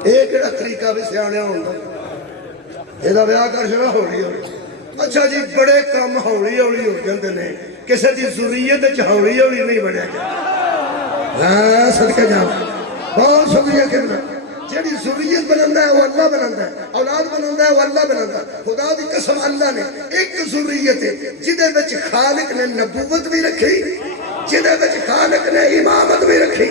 ਇਹ ਕਿਹੜਾ ਤਰੀਕਾ ਵੀ ਸਿਆਣਿਆ ਹੁੰਦਾ, ਇਹਦਾ ਵਿਆਹ ਕਰ ਛੜਾ ਹੌਲੀ ਹੌਲੀ। ਅੱਛਾ ਜੀ, ਬੜੇ ਕੰਮ ਹੌਲੀ ਹੌਲੀ ਹੋ ਜਾਂਦੇ ਨੇ, ਕਿਸੇ ਦੀ ਜ਼ੁਰੀਅਤ ਚ ਹੌਲੀ ਹੌਲੀ ਨਹੀਂ ਬਣਿਆ ਜਾਂਦਾ। ਹਾਂ ਸਦਕੇ ਜਾ, ਬਹੁਤ ਸ਼ੁਕਰੀਆ ਕਿਰਨਾ। ਜਿਹੜੀ ਜ਼ੁਰੀਅਤ ਬਣਾਉਂਦਾ ਹੈ ਉਹ ਅੱਲਾ ਬਣਾਉਂਦਾ ਹੈ, ਔਲਾਦ ਬਣਾਉਂਦਾ ਹੈ ਉਹ ਅੱਲਾ ਬਣਾਉਂਦਾ। ਖੁਦਾ ਦੀ ਕਸਮ ਅੱਲਾ ਨੇ ਇੱਕ ਜ਼ੁਰੀਅਤ ਹੈ ਜਿਹਦੇ ਵਿੱਚ ਖਾਲਿਕ ਨੇ ਨਬੂਵਤ ਵੀ ਰੱਖੀ, ਜਿਹਦੇ ਵਿੱਚ ਖਾਲਿਕ ਨੇ ਇਮਾਮਤ ਵੀ ਰੱਖੀ,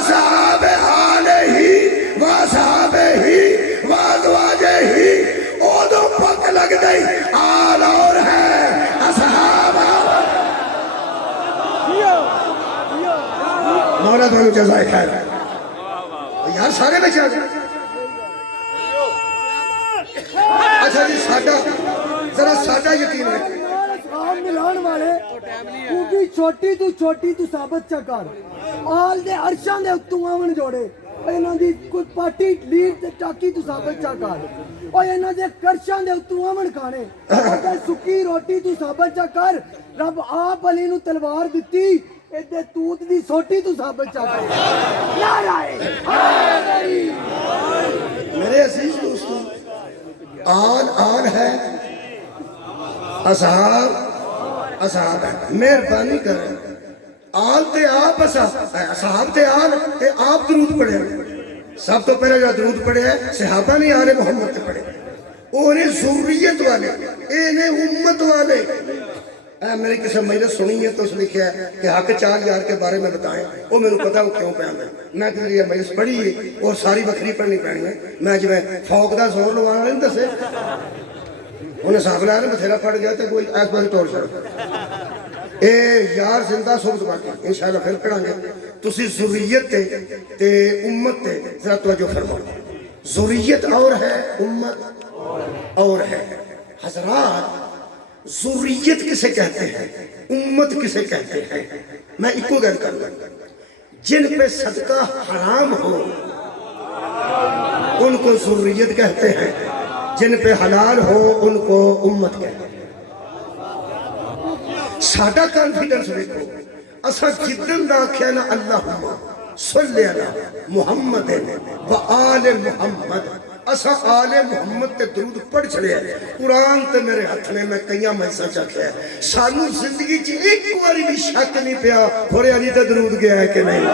وَصَحَابِهِ وَصَحَابِهِ وَأَزْوَاجِهِ اودوں پک لگ گئی آل اور ہے اصحاب مولا دونوں جزائے خیر یار سارے بچے آگئے اچھا جی ساڈا ذرا ساڈا یقین ہے اصحاب ملان والے کوئی چھوٹی تو ثابت چا کر آل دے عرشاں دے اتوں آون جوڑے انہاں دی کوئی پارٹی لیڈ تے ٹاکی تو ثابت چا کر او انہاں دے کرشاں دے اتوں آون کھانے تے سکی روٹی تو ثابت چا کر رب آپ علی نو تلوار دتی ایڈے توت دی سوٹی تو ثابت چا کر نعرہ میرے عزیز دوستو آل ہے اصحاب ہے مہربانی کریں آل تے آپ اصحاب تے آل تے آپ درود پڑھے سب تو پہلے جو درود پڑھے ہے صحابہ نہیں آل محمد تے پڑھے انہیں ذریت والے انہیں امت والے میری کسی مجلس سنی ہے تو اس لکھا ہے کہ حق 4 یار کے بارے میں بتائیں وہ میں نے پتا وہ کیوں پہ آنا ہے میں کہ یہ مجلس پڑھی ہے اور ساری بکری پڑھنی پڑنی ہے میں جو ہے فوق دا زور لوانا نہیں دسے انہیں صاحب لایا نا بتھیرا پڑھ گیا تو کوئی ایس باری طور چھڑ اے یار زندہ صحبت باقی انشاءاللہ پھر پڑھاں گے تسی ذریت تے امت تے ذرا توجہ فرماؤ ذریت اور ہے امت اور ہے حضرات ذریت کسے کہتے ہیں امت کسے کہتے ہیں میں ایک کو گل کر لوں جن پہ صدقہ حرام ہو ان کو ذریت کہتے ہیں جن پہ حلال ہو ان کو امت کہتے ہیں ساڈا کانفیڈنس دیکھو اسا جدن دا کہیا نا اللہم صلی علی محمد و آل محمد اسا آل محمد تے درود پڑھ چھڑے ہیں قرآن تے میرے ہاتھ نے میں کئیاں محسا چاکھیا ہے سانو زندگی چی ایک واری بھی شک نہیں پیا تھوڑے علی تے درود گیا ہے کہ نہیں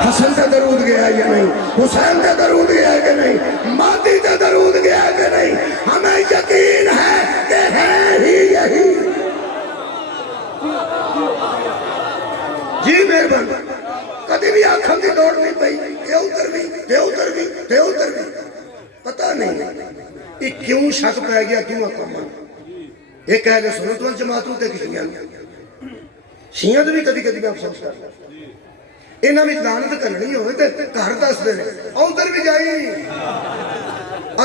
حسن تے درود گیا ہے یا نہیں حسین تے درود گیا ہے کہ نہیں مادی تے درود گیا ہے کہ نہیں ہمیں یقین ہے کہ ہے ہی یہی جی مہربان کدی بھی آنکھوں کی دوڑ نہیں پئی دے اتر بھی پتہ نہیں یہ کیوں شک پہ گیا کیوں اقامت یہ کہہ لے سنت والجماعتوں تے شیعہ تو بھی کدی بھی افسوس کر انہاں بھی لعنت کرنی ہوئے تے گھر دس دے ادھر بھی جائی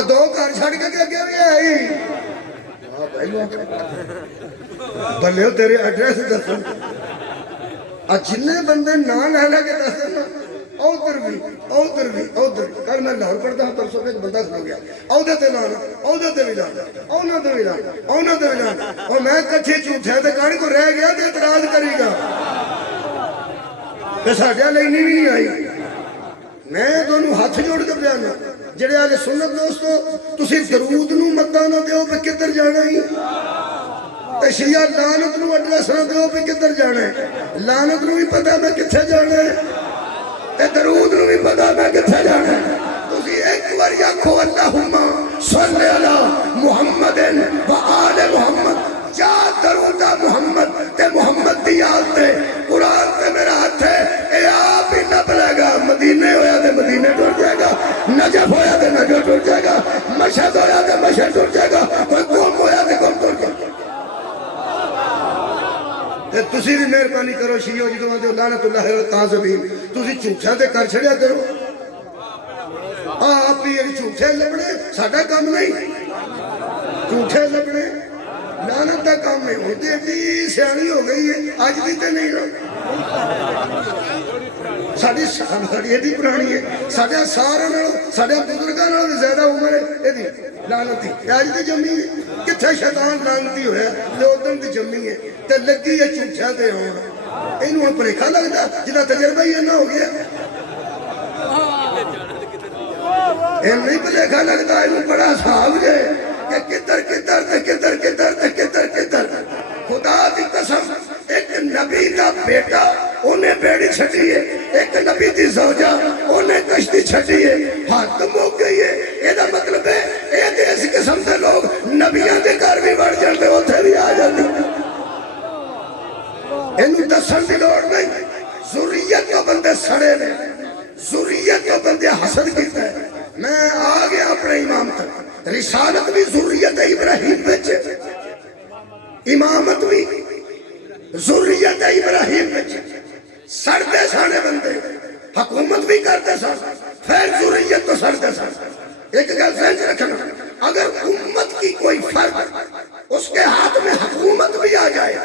دو گھر چھڑ کے اگے بھی آئی بھلے تیرے ایڈریس دسن جنہیں بندے نہ لے کے دس دینا ادھر بھی کل میں لاہور پڑھتا ہوں پرسوں ایک بندہ کھلو گیا عہدے تے لانا عہدے تے بھی لانا اور میں کچھے جھوٹے تے گاڑی کو رہ گیا تے اعتراض کرے گا کہ ساڈے لئی نہیں آئی میں دونوں ہاتھ جوڑ کے بیانا جڑے اہل سنت دوستو تسی درود نو مداں نہ دیو پہ کدھر جانا ہی شیعہ لعنت نو ایڈریس نہ دیو پہ کدھر جانا ہے لعنت نو بھی پتا میں کتھے جانا ہے تے درود نو بھی پتا میں کتھے جانا ہے تسی ایک بار آکھو اللہم صلی علی محمد و آل محمد جا درود محمد تے محمد دی آل تے قرآن تے میرا ہاتھ ہے اے آپ ہی نہ بلے گا مدینے ہویا تے مدینے ٹوٹ جائے گا نجف ہویا تے نجف ٹوٹ جائے گا مشہد ہویا تے مشہد ٹوٹ جائے گا کوئی قوم ہویا تے قوم ٹوٹ جائے گا تسی بھی مہربانی کرو شیعہ جدوں آتے ہو لعنت اللہ القاذبین تسی جھوٹا تے کر چھڑیا کرو آپ ہی جھوٹے لبنے ساڈا کام نہیں جھوٹے لبنے لعنت دا کام نہیں ہوتے ایڈی سیانی ہو گئی ہے آج بھی تے نہیں رہا ساڑی ایڈی پرانی ہے ساڑے سارے ساڑے بزرگاں نال زیادہ عمر ہے ایڈی لعنتی آج تے جمی ہے کتھے شیطان لعنتی ہویا تے ادھر تے جمی ہے تے لگی ہے جھوٹا تے ہون اینوں ہن پریکھا لگدا جدا تجربہ ہی نہ ہو گیا اے نہیں پریکھا لگدا اینوں بڑا حساب ہے کہ کدھر خدا دی قسم ایک نبی دا بیٹا انہیں بیڑی چھٹی ہے ایک نبی دی زوجہ انہیں کشتی چھٹی ہے ہاتھ موک گئی ہے یہ دا مطلب ہے ایک اس قسم دے لوگ نبیان دے گھر بھی بڑھ جاتے ہوتے بھی آ جاتے انہوں دسن دی لوڑ نہیں ذریت تو بندے سڑے نے رسالت بھی ذریت ابراہیم بچے امامت بھی ذریت ابراہیم بچے سڑتے سانے بندے حکومت بھی کرتے سان پھر ذریت تو سڑتے سان ایک گل ذہن سے رکھنا اگر امت کی کوئی فرد اس کے ہاتھ میں حکومت بھی آ جائے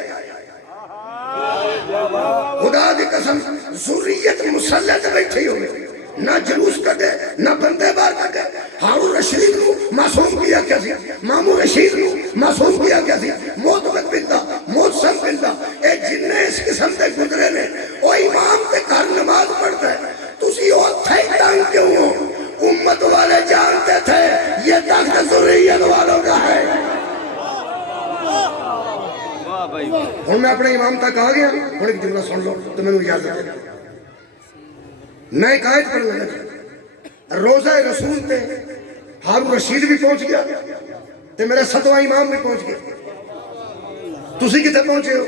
خدا دی قسم ذریت مسلط بیٹھی ہوئے نہ جلوس کٹے نہ بندے باہر کٹے ہارون رشید نو معصوم کیا کیا سی مامو رشید نو معصوم کیا کیا سی موت بندہ موت سم بندہ اے جنہیں اس قسم تے گزرے نے وہ امام تے گھر نماز پڑھتا ہے تسی وہ تھے تنگ کیوں ہو امت والے جانتے تھے یہ تخت ذریت والوں کا ہے ہوں میں اپنے امام تک آ گیا ہوں ایک جملہ سن لو تو میں نے اجازت ہے میں ایک آیت پر لگا روزہ رسول تے ہارون رشید بھی پہنچ گیا تے میرا 7واں امام بھی پہنچ گیا تسی کتے پہنچے ہو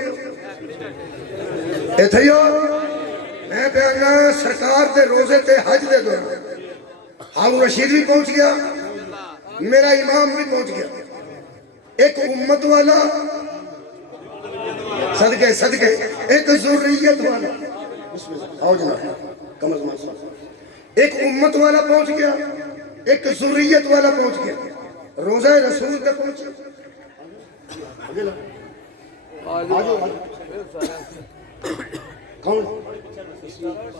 ایتھے ہو میں پیانا سرکار دے روزے تے حج دے دوران ہارون رشید بھی پہنچ گیا میرا امام بھی پہنچ گیا ایک امت والا صدقے صدقے ایک ذریت والا آؤ جناب کمر زمان ایک امت والا پہنچ گیا ایک ذریت والا پہنچ گیا روزہ رسول کا پہنچ کون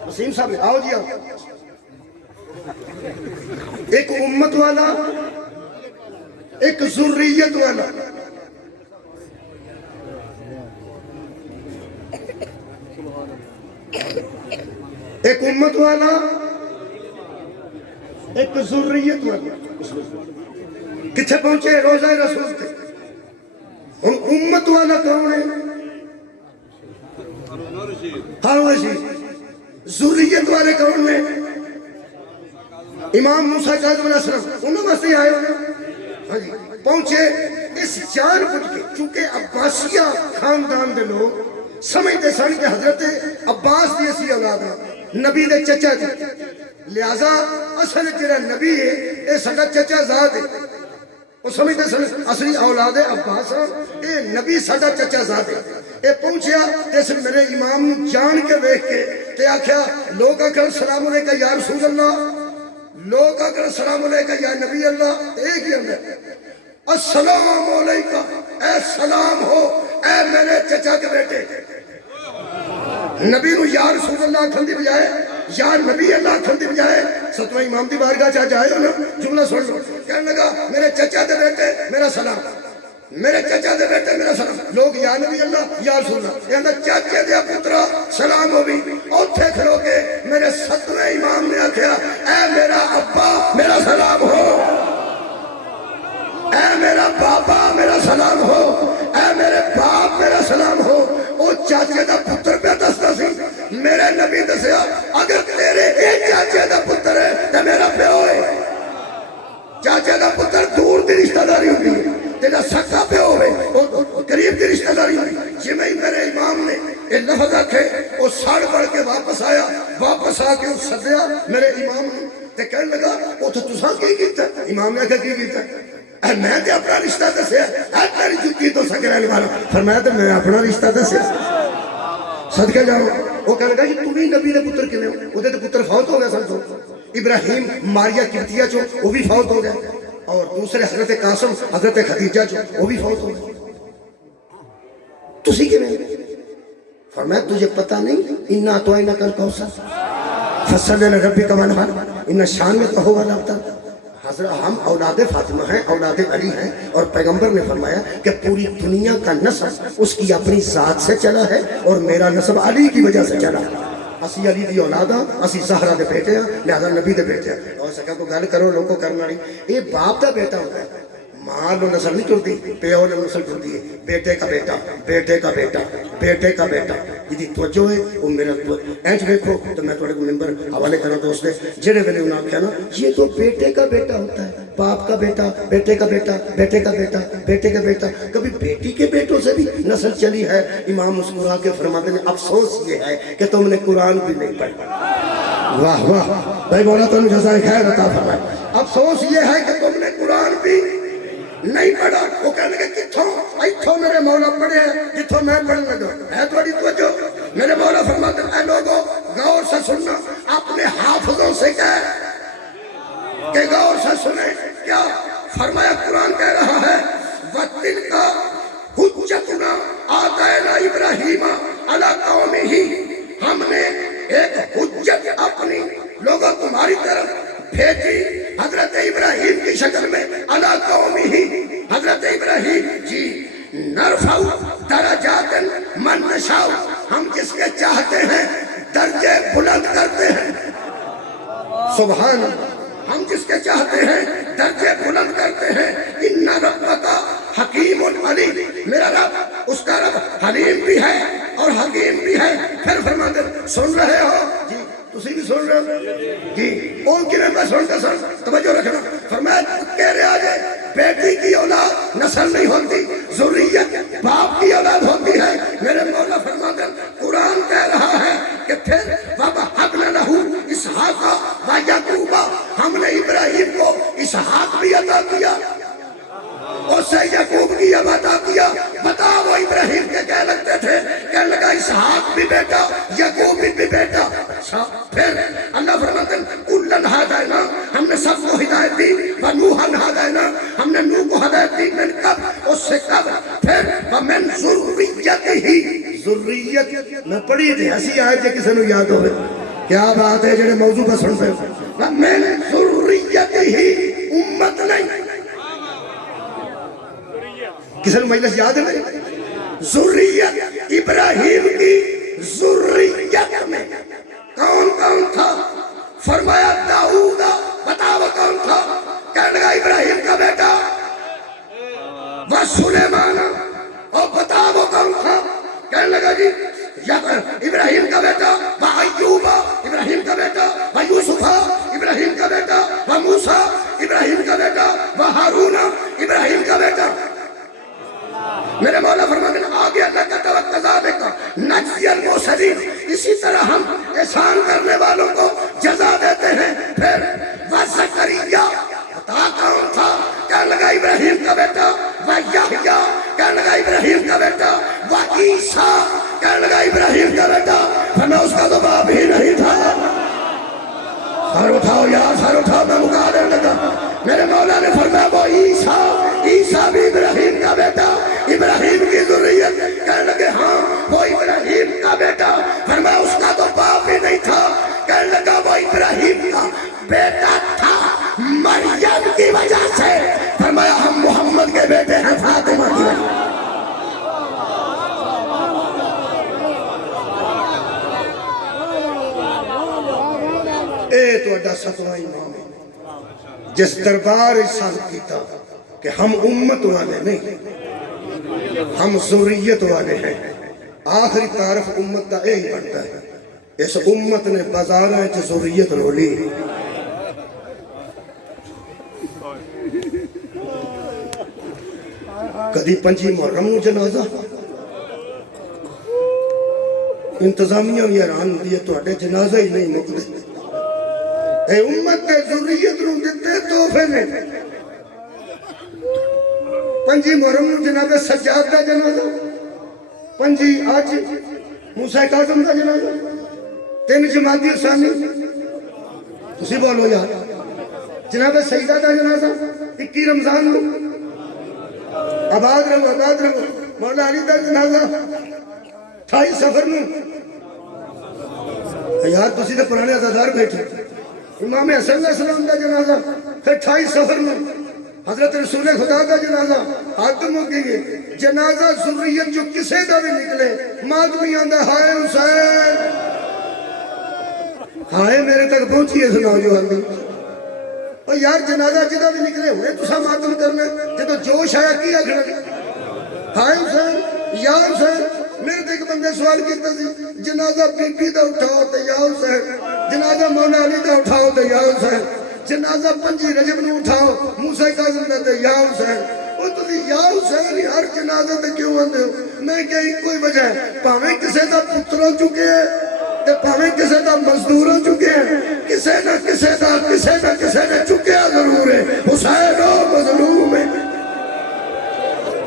وسیم صاحب آؤ جی آؤ ایک امت والا ایک ذریت والا ایک امت والا ایک ذریت والا کتھے پہنچے روزہ رسول تے ہن امت والا کون ہے ہارون رشید ذریت والے کون ہیں امام موسیٰ کاظم علیہ السلام انہوں میں سے آئے ہوئے ہاں جی پہنچے اس جان بوجھ کے چونکہ عباسیہ خاندان دے لوگ سمجھتے سن کہ حضرت عباس دی اسی اولاد ہے نبی دے چچا دی لہذا اصل جرا نبی ہے اے سڑا چچا ذات ہے وہ سمجھتے سن اصلی اولاد عباس اے نبی سڑا چچا ذات ہے اے پہنچیا جیسے میرے امام جان کے دیکھ کے تے آکھیا لوگ اکرم سلام علیکہ یا رسول اللہ لوگ اکرم سلام علیکہ یا نبی اللہ ایک ہی اندر السلام علیکہ اے سلام ہو اے میرے چچا کے بیٹے نبی نو یا رسول اللہ کھل دی بجائے یا نبی اللہ کھل دی بجائے 7واں امام دی بارگاہ چاہ جائے ہو نا جملہ سن لو کہنے لگا میرے چچا دے بیٹے میرا سلام میرے چچا دے بیٹے میرا سلام لوگ یا نبی اللہ یا رسول اللہ یہ اندر چاچے دیا پترا سلام ہو بھی اوتھے کھلو کے میرے 7ویں امام نے آکھیا اے میرا ابا میرا سلام ہو اے میرا بابا میرا سلام ہو اے میرے باپ میرا سلام ہو او چاچے دا پتر پہ دستا سی میرے نبی دسیا اگر تیرے ایک چاچے دا پتر ہے تو میرا پیو ہے چاچے دا پتر دور دی رشتہ داری ہوگی تیرا سکا پیو ہے قریب دی رشتہ داری ہوگی جی میں میرے امام نے یہ لفظ آکھے وہ ساڑ پڑھ کے واپس آیا واپس آ کے صدیا میرے امام نے تے کہنے لگا وہ تو تساں کی کیتا امام نے کہا کی کیتا اے میں تے اپنا رشتہ دسیا اے تیری جتی تو سکرین والا فرمایا تے میں اپنا رشتہ دسیا صدقہ جاؤ وہ کہنے لگا کہ تم ہی نبی دے پتر کنے ہو وہ دے پتر فوت ہو گیا سمجھو ابراہیم ماریا کبتیہ چو وہ بھی فوت ہو گئے اور دوسرے حضرت قاسم حضرت خدیجہ چو وہ بھی فوت ہو گئے تسی کنے فرمایا تجھے پتہ نہیں اِنَّا تُوَئِنَا کَلْ قَوْسَ فَصَّلِ لِرَبِّكَ وَانْحَرْ ان شان میں تو ہوگا لابتا حضرت ہم اولاد فاطمہ ہیں اولاد علی ہیں اور پیغمبر نے فرمایا کہ پوری دنیا کا نسب اس کی اپنی ذات سے چلا ہے اور میرا نسب علی کی وجہ سے چلا اسی علی دی اولادہ اسی زہرا دے بیٹے ہیں لہذا نبی دے بیٹے ہیں اور سکا کو گل کرو لوگوں کو کرنا نہیں یہ باپ دا بیٹا ہوتا ہے ماں لو نسل نہیں چلتی پیو نے نسل چلتی ہے بیٹے کا بیٹا بیٹے کا بیٹا بیٹے کا بیٹا جدی توجہ ہے وہ میرا اینچ دیکھو تو میں تھوڑے کو ممبر حوالے کرنا دوست ہے جڑے ویلے انہوں نے کہا نا یہ تو بیٹے کا بیٹا ہوتا ہے باپ کا بیٹا بیٹے کا بیٹا بیٹے کا بیٹا بیٹے کا بیٹا کبھی بیٹی کے بیٹوں سے بھی نسل چلی ہے امام مسکرا کے فرماتے ہیں افسوس یہ ہے کہ تم نے قرآن بھی نہیں پڑھا واہ واہ بھائی مولا تمہیں جزائے خیر عطا فرمائے اب افسوس یہ ہے کہ تم نے قرآن بھی نہیں پڑھا. وہ کہنے کہ کتھوں ایتھوں میرے مولا پڑھے ہیں جتھوں میں پڑھنے لگا. ہے تھوڑی توجہ. میرے مولا فرماتے ہیں اے لوگوں غور سے سننا. اپنے حافظوں سے کہہ کہ غور سے سنیں. کیا فرمایا؟ قرآن کہہ رہا ہے وَتِلْكَ حُجَّتُنَا آتَيْنَا إِبْرَاهِيمَ عَلَىٰ قَوْمِهِ. ہم نے ایک حجت اپنی لوگوں تمہاری طرف بھیجی حضرت ابراہیم کی شکل میں. عَلَىٰ قَوْمِهِ حضرت ابراہیم جی. نَرْفَعُ دَرَجَاتٍ مَن نَشَاءُ. ہم جس کے چاہتے ہیں درجے بلند کرتے ہیں. سبحان اللہ. ہم جس کے چاہتے ہیں درجے بلند کرتے ہیں. اِنَّ رَبَّكَ حَكِيمٌ عَلِيمٌ. میرا رب اس کا رب حلیم بھی ہے اور حکیم بھی ہے. پھر فرماتے ہیں سن رہے ہو جی؟ تسی بھی سن رہے ہو جی؟ کون کی میں سنتا سن توجہ رکھنا. فرمایا کہہ رہے آجے بیٹی کی اولاد نسل نہیں ہوتی, ذریت باپ کی اولاد ہوتی ہے. میرے مولا فرماتے ہیں قرآن کہہ رہا ہے کہ پھر وَوَهَبْنَا لَهُ إِسْحَاقَ وَيَعْقُوبَ. ہم نے ابراہیم کو اسحاق بھی عطا کیا, اسے یعقوب کی عطا کیا. بتا وہ ابراہیم کے کہہ لگتے تھے, کہنے لگا اسحاق بھی بیٹا یعقوب بھی بیٹا. اچھا پھر اللہ فرماتے ہیں کُلًّا ہَدَیْنَا. ہم نے سب کو ہدایت دی. وَنُوحًا ہَدَیْنَا. ہم نے نوح کو ہدایت دی. من کب؟ اس سے کب؟ پھر وَمِن ذُرِّيَّتِهِ. ذریت میں پڑھی تھی ہنسی آئے جے کسی نے یاد ہوئے. کیا بات ہے جڑے موضوع پر سنتے ہیں. وَمِن ذُرِّيَّتِهِ. امت نہیں. کسی نے مجلس یاد ہے؟ ذریت ابراہیم کی ذریت میں کون کون تھا؟ فرمایا داؤد. بتاؤ کون تھا؟ کہنے لگا ابراہیم کا بیٹا. وسلیمان. اور بتاؤ کون تھا؟ کہنے لگا جی ابراہیم کا بیٹا. وایوب ابراہیم کا بیٹا. ویوسف ابراہیم کا بیٹا. وموسیٰ ابراہیم کا بیٹا. وہارون ابراہیم کا بیٹا. میرے مولا فرماتے ہیں آگے اللہ کا توقع کا نجزی المحسنین. اسی طرح ہم احسان کرنے والوں کو جزا دیتے ہیں. پھر وزکریا. بتا کون تھا؟ کہنے لگا ابراہیم کا بیٹا. ویحییٰ. کہنے لگا ابراہیم کا بیٹا. وعیسیٰ. کہنے لگا ابراہیم کا بیٹا. فرمایا اس کا تو باپ ہی نہیں تھا. سر اٹھاؤ یار سر اٹھاؤ, میں مکا دینے لگا. میرے مولا نے فرمایا وہ عیسیٰ. عیسیٰ بھی ابراہیم کا بیٹا, ابراہیم کی ذریت. کہنے لگے ہاں وہ ابراہیم کا بیٹا. فرمایا اس کا تو باپ ہی نہیں تھا. کہنے لگا وہ ابراہیم کا بیٹا تھا مریم کی وجہ سے. فرمایا ہم محمد کے بیٹے ہیں فاطمہ کی وجہ. اے تو اڈا ستواں امام جس دربار سال کیتا کہ ہم امت والے نہیں, ہم ذریت والے ہیں. آخری تعارف امت کا یہی بنتا ہے. اس امت نے بازاریں چ ذریت رولی. کدی 5 محرم جنازہ انتظامیہ بھی حیران ہوتی ہے تو جنازہ ہی نہیں مکتے. اے امت کے ذریت نو دیتے تحفے نے. 5 محرم جناب سجاد کا جنازہ, 5 آج موسیٰ کاظم کا جنازہ, 3 جمادی ثانی. تسی بولو یار. جناب سیدہ کا جنازہ 21 رمضان کو. آباد رہو آباد رہو. مولا علی کا جنازہ 28 سفر نو. یار تسی تو پرانے عزادار بیٹھے. امام حسن علیہ السلام کا جنازہ پھر 28 سفر میں. حضرت رسول خدا کا جنازہ آدم ہو گئی. جنازہ ذریت جو کسے دا بھی نکلے مادمیاں دا ہائے حسین ہائے میرے تک پہنچی ہے. سناؤ جو ہم اور یار جنازہ جدہ بھی نکلے ہوئے تو سا ماتم کرنے جدو جوش آیا کیا کھڑا ہائے حسین یا حسین. میرے تے ایک بندے سوال کیتا سی جنازہ بی بی دا اٹھاؤ تے یا حسین, جنازہ مولا علی دا اٹھاؤ تے یا حسین, جنازہ 5 رجب نو اٹھاؤ موسیٰ کاظم دا تے یا حسین. وہ تسی یا حسین ہر جنازہ تے کیوں آندے ہو؟ میں کہ ایک کوئی وجہ ہے, پاویں کسے دا پتروں چکے ہیں تے پاویں کسے دا مزدوروں چکے ہیں, کسے نہ کسے نے چکیا ضرور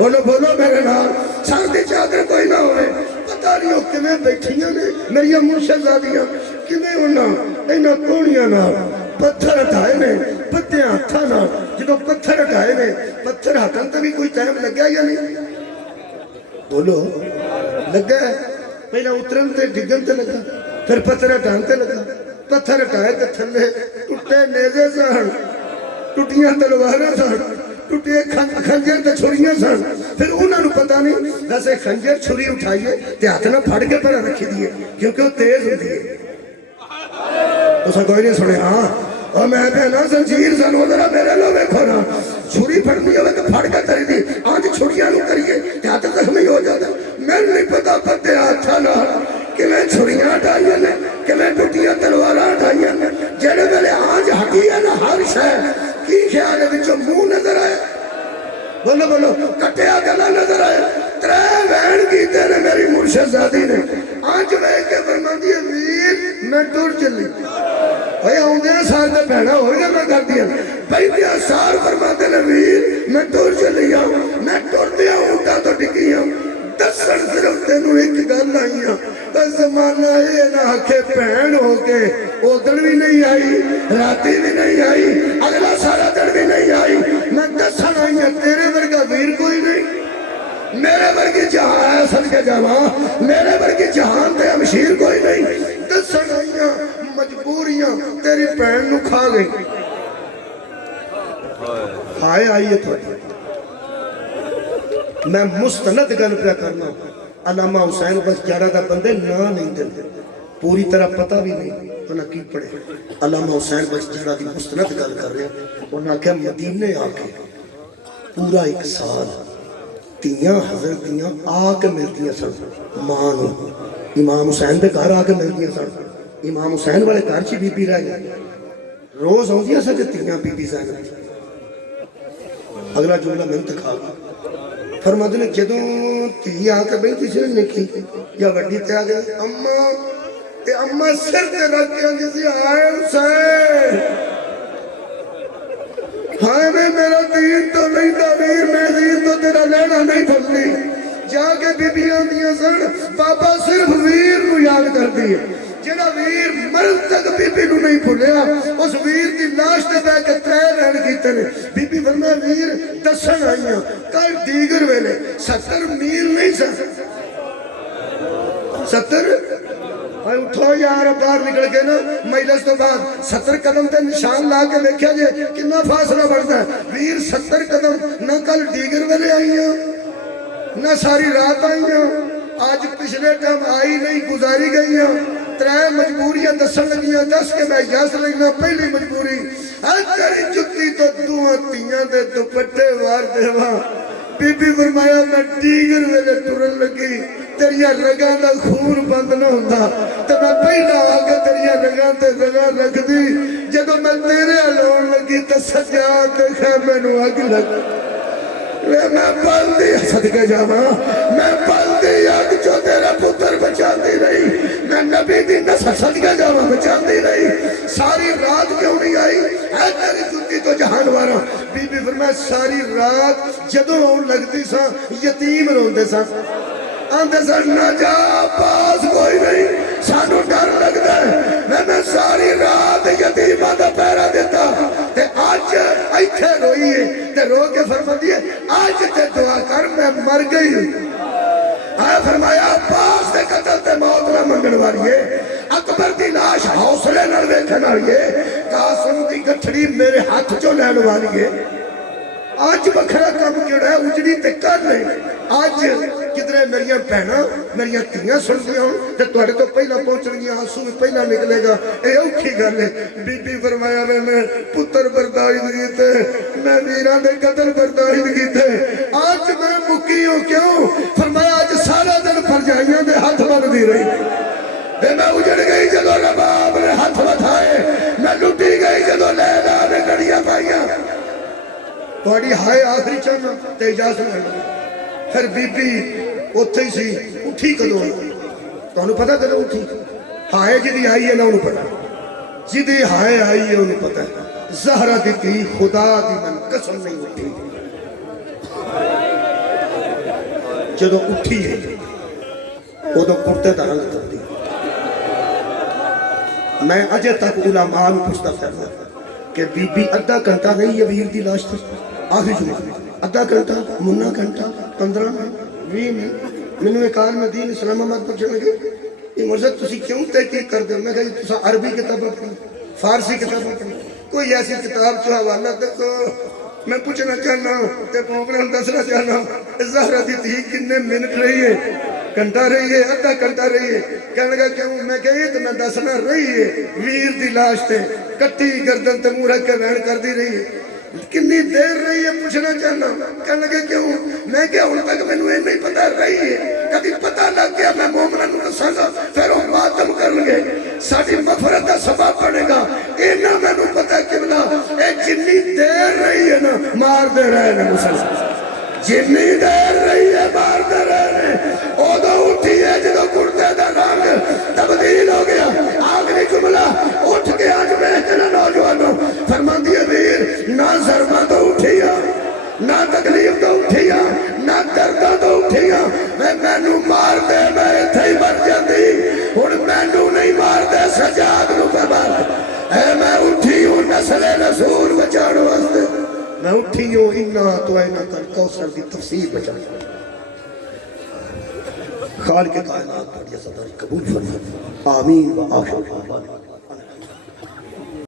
بولو بولو میرے نال سر دی چادر کوئی نہ ہوئے پتہ نہیں وہ کمیں بیٹھیاں نے میری مرشدزادیاں کمیں انہاں کونیاں نال پتھر ہٹائے نے پتیاں ہتھاں نال جدوں پتھر ہٹائے نے پتھر ہٹن تے بھی کوئی ٹائم لگا یا نہیں بولو لگا ہے پہلے اترن تے ڈگن تے لگا پھر پتھر ہٹان تے لگا پتھر ہٹائے تے تھلے ٹوٹے نیزے سن ٹوٹیاں تلواراں سن ٹوٹے خنجر تے چھریاں سن پھر انہاں نوں پتہ نہیں ویسے خنجر چھری اٹھائیے تے ہاتھ نال پھڑ کے پر رکھی دیے کیونکہ وہ تیز ہوندی ہے تو کوئی نہیں سنے ہاں اور میں پہنا زنجیر سن وہ ذرا میرے لو ویکھو نا چھری پھڑنی ہوئے تو پھڑ کے کری دی آج چھریاں نوں کریے تے ہاتھ زخمی ہو جاتا میں نہیں پتا پتے ہاتھاں نال کیویں چھریاں ہٹائیاں نے کیویں ٹوٹیاں تلواراں ہٹائیاں نے جڑے ویلے آج ہٹی ہے نا ہر شے کی خیال وچوں منہ نظر آئے بولو بولو کٹیا گلا نظر آیا ترے وین کیتے نے میری مرشدزادی نے آج ویکھ کے فرماندی ہے ویر میں ٹر چلی اوے آوندے سال تے بہنا ہوئی نا میں کردی پہلے سال فرماتے نے ویر میں ٹر چلی ہوں میں ٹردیا اونٹاں تو ڈگی ہوں دسن صرف تینوں ایک گل آئی ہوں بس زمانہ یہ نہ آکھے بہن ہو کے ادھر بھی نہیں آئی راتی بھی نہیں آئی اگلا سارا دن بھی نہیں آئی میں دسن آئی ہوں تیرے ورگا ویر کوئی نہیں میرے ورگی جہاں ہے سن کے جاواں میرے ورگی جہان تے ہمشیر کوئی نہیں دسن آئی ہوں مجبوریاں تیری بہن نو کھا گئی کھائے آئیے تو میں مستند گل پہ کرنا علامہ حسین بس جارہ دا بندے نہ نہیں دلتے پوری طرح پتہ بھی نہیں انہاں کی پڑھے علامہ حسین بس جارہ دی مستند گل کر رہے ہیں انہاں کہ مدینے آکے پورا ایک سال تیاں حضرتیاں آکے ملتی ہیں سن مانو امام حسین دے گھر آکے ملتی ہیں سن امام حسین والے گھر چی بی بی رہ گئے روز ہوں دیا سکتے تیاں بی بی زین اگلا جملہ میں انتخاب فرماتے نے جدوں تھی آ کے بیٹھی سی نکھی یا وڈی تے آ گئی اماں سر تے رکھ کے آندی سی ہائے حسین ہائے میں میرا دین تو نہیں تعبیر میں دین تو تیرا لینا نہیں بھولنی جا کے بیبیاں دیاں سن بابا صرف ویر نو یاد کر دی جڑا ویر مرن تک بی بی نو نہیں بھولیا اس ویر دی لاش تے بیٹھ کے ترے رہن کیتے نے بی بی فرمایا ویر دسن آئیاں کل دیگر ویلے 70 میل نہیں سن 70 اٹھو یار باہر نکل کے نا مجلس تو بعد 70 قدم تے نشان لا کے دیکھا جے کتنا فاصلہ بڑھتا ہے ویر 70 قدم نہ کل دیگر ویلے آئیاں نہ ساری رات آئیاں آج پچھلے ٹائم آئی نہیں گزاری گئیاں ترے مجبوریاں دسن لگیاں دس کے میں یاس لگنا پہلی مجبوری تیری جتی تو دعا تیاں دے دوپٹے وار دیواں بی بی فرمایا میں دیگر ویلے ٹرن لگی تیریاں رگاں دا خون بند نہ ہوندا تے میں پہلا آ کے تیریاں رگاں تے رگاں رکھ دی جدوں میں تیرے لون لگی تے سجاد دے خیمے نو اگ لگ میں پل دی صدقے جاواں میں پل دی اگ جو تیرا پتر بچاندی رہی میں نبی دی نسل صدقے جاواں بچاندی رہی ساری رات کیوں نہیں آئی اے تیری جتی تو جہان وارا بی بی فرمایا ساری رات جدوں آن لگتی سا یتیم روندے سا آندے سن نہ جا پاس کوئی نہیں سانو ڈر لگتا ہے میں ساری رات یتیمہ دا پیرا دیتا تے آج ایتھے روئی ہے تے رو کے فرما دیئے آج تے دعا کر میں مر گئی آیا فرمایا پاس تے قتل تے موت نہ منگن واریے اکبر دی لاش حوصلے نہ ویکھن واریے قاسم دی گٹھڑی میرے ہاتھ چوں لین واریے آج بکھرا کام کیڑا ہے اجڑی تے کر نہیں آج کدرے میریاں بہناں میریاں تیاں سن دیا ہوں تے توڑے تو پہلا پہنچن گیا آنسو میں پہلا نکلے گا اے اوکھی گل ہے بی بی فرمایا میں پتر برداشت کیتے میں ویران دے قتل برداشت کیتے آج میں مکی ہوں کیوں فرمایا آج سارا دن پرجائیاں دے ہاتھ بن دی رہی میں اجڑ گئی جدو رباب نے ہاتھ بتھائے میں لٹی گئی جدو لیلا نے گڑیاں پائیاں توڑی ہائے آخری چاہنا تے اجازت لگا پھر بی بی اتھے ہی سی اٹھی کدو تو انہوں پتہ کدو اٹھی ہائے جدی آئی ہے نہ انہوں پتہ جدی ہائے آئی ہے انہوں پتہ زہرہ دیتی خدا دی من قسم نہیں اٹھی جدو اٹھی ہے ادو کرتے کا رنگ کرتی میں اجے تک علماء نو پوچھتا پھردا کہ بی بی ادھا گھنٹہ رہی ہے ویر دی لاش تے آخری جمعہ ادھا گھنٹہ منا گھنٹہ 15 منٹ 20 منٹ مینوں ایک عالم دین اسلام آباد پوچھن لگے یہ مرزا تسی کیوں تحقیق کر دے میں کہا جی تسا عربی کتاباں پڑھو فارسی کتاباں پڑھو کوئی ایسی کتاب چ حوالہ دسو میں پوچھنا چاہنا تے پروگرام دسنا چاہنا زہرا دی تھی کتنے منٹ رہی ہے گھنٹہ رہی ہے ادھا گھنٹہ رہی ہے کہنے لگا کیوں میں کہ یہ تو میں دسنا رہی ہے ویر دی لاش تے کٹی گردن تے منہ رکھ کے بہن کر دی رہی ہے کتنی دیر رہی ہے پوچھنا چاہنا کہنے لگے کیوں میں کہ ہن تک مینوں یہ نہیں پتا رہی ہے کبھی پتہ لگ گیا میں مومناں نوں دساں گا پھر وہ ماتم کرن گے ساری مغفرت دا سبب بنے گا اینا مینوں پتہ قبلہ اے جنی دیر رہی ہے نا مار دے رہے نے مسلسل جنی دیر رہی ہے مار دے رہے نے ادو اٹھی ہے جدو کرتے دا رنگ تبدیل ہو گیا آخری جملہ اٹھ کے آج بہتنا نوجوانوں فرماندی امیر نہ ضربہ تو اٹھیا نہ تکلیف تو اٹھیا نہ دردہ تو اٹھیا مینوں مار دے میں اتھے ہی مر جاندی ہن مینوں نہیں مار دے سجاد نو فرما اے میں اٹھی ہوں نسل رسول بچاڑ واسطے میں اٹھی ہوں انا تو اینا کر کوثر دی تفسیر بچانے خالق کائنات بڑی صدر قبول فرما آمین و آخر